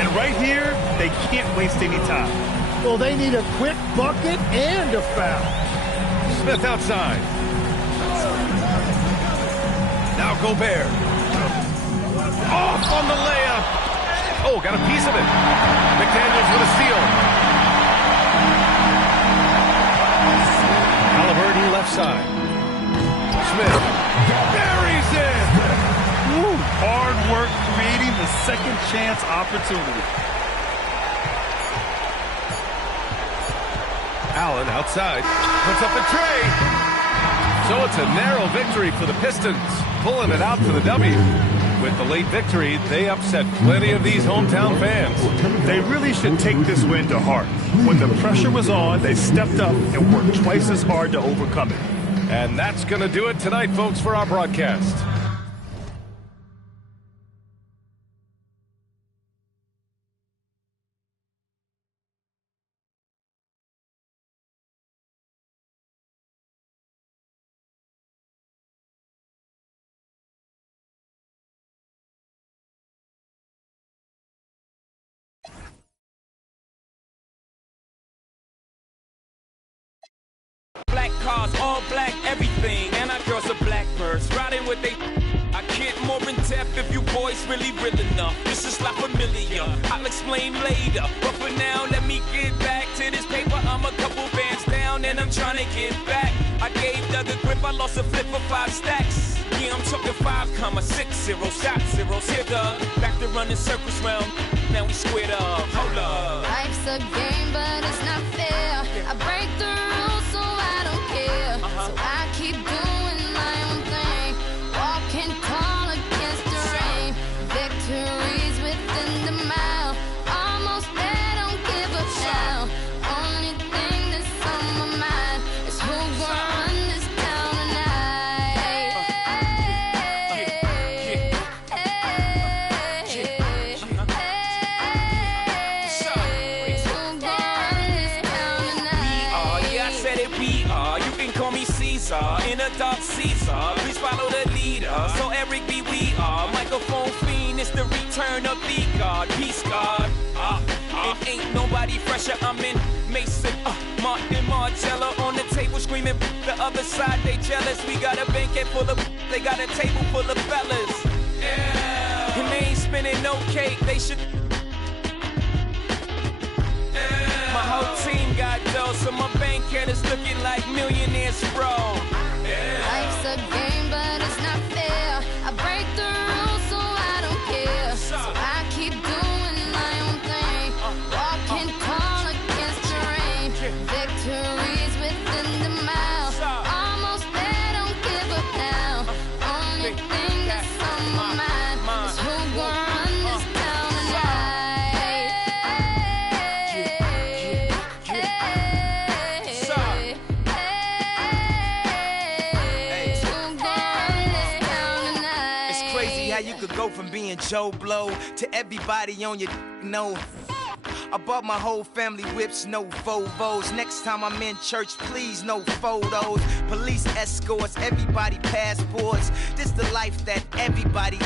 And right here, they can't waste any time. Well, they need a quick bucket and a foul. Smith outside. Now Gobert. Off on the layup. Oh, got a piece of it. McDaniels with a steal. Halliburton left side. Smith buries it. Woo, hard work creating the second chance opportunity. Allen outside. Puts up the tray. So it's a narrow victory for the Pistons, pulling it out for the W. With the late victory, they upset plenty of these hometown fans. They really should take this win to heart. When the pressure was on, they stepped up and worked twice as hard to overcome it. And that's going to do it tonight, folks, for our broadcast. Black cars, all black, everything. And our girls are blackbirds, riding with they. I get more in depth if you boys really real enough. This is not familiar, I'll explain later. But for now, let me get back to this paper. I'm a couple bands down and I'm trying to get back. I gave Doug a grip, I lost a flip for 5 stacks. Yeah, I'm talking 5,60, shot zeros. Here, Doug, back to running circles round. Now we squared up, hold up. Life's a game, but it's not fair. I break the rules, so I don't care. So I keep doing my own thing. Walking tall against the rain. Victories within the mile. Almost there, don't give up now. Only thing that's on my mind is who gonna run this town tonight. In a dark Caesar, please follow the leader. So Eric B, we are microphone fiend. It's the return of the God, peace God. It ain't nobody fresher. I'm in Mason, Martin Margiela on the table screaming. The other side they jealous. We got a banquet full of. They got a table full of fellas. Yeah. And they ain't spinning no cake. They should. My whole team got dough, so my bank account is looking like millionaires, bro. Life's a game, but it's not fair. I break the rules, so I don't care. So I keep doing my own thing. Walking tall against the rain. Victories within the mile. Almost there, don't give up now. Only thing that's on my mind is who gonna run this town tonight. You could go from being Joe Blow to everybody on your know. I bought my whole family whips, no Volvos. Next time I'm in church, please no photos. Police escorts, everybody passports. This the life that everybody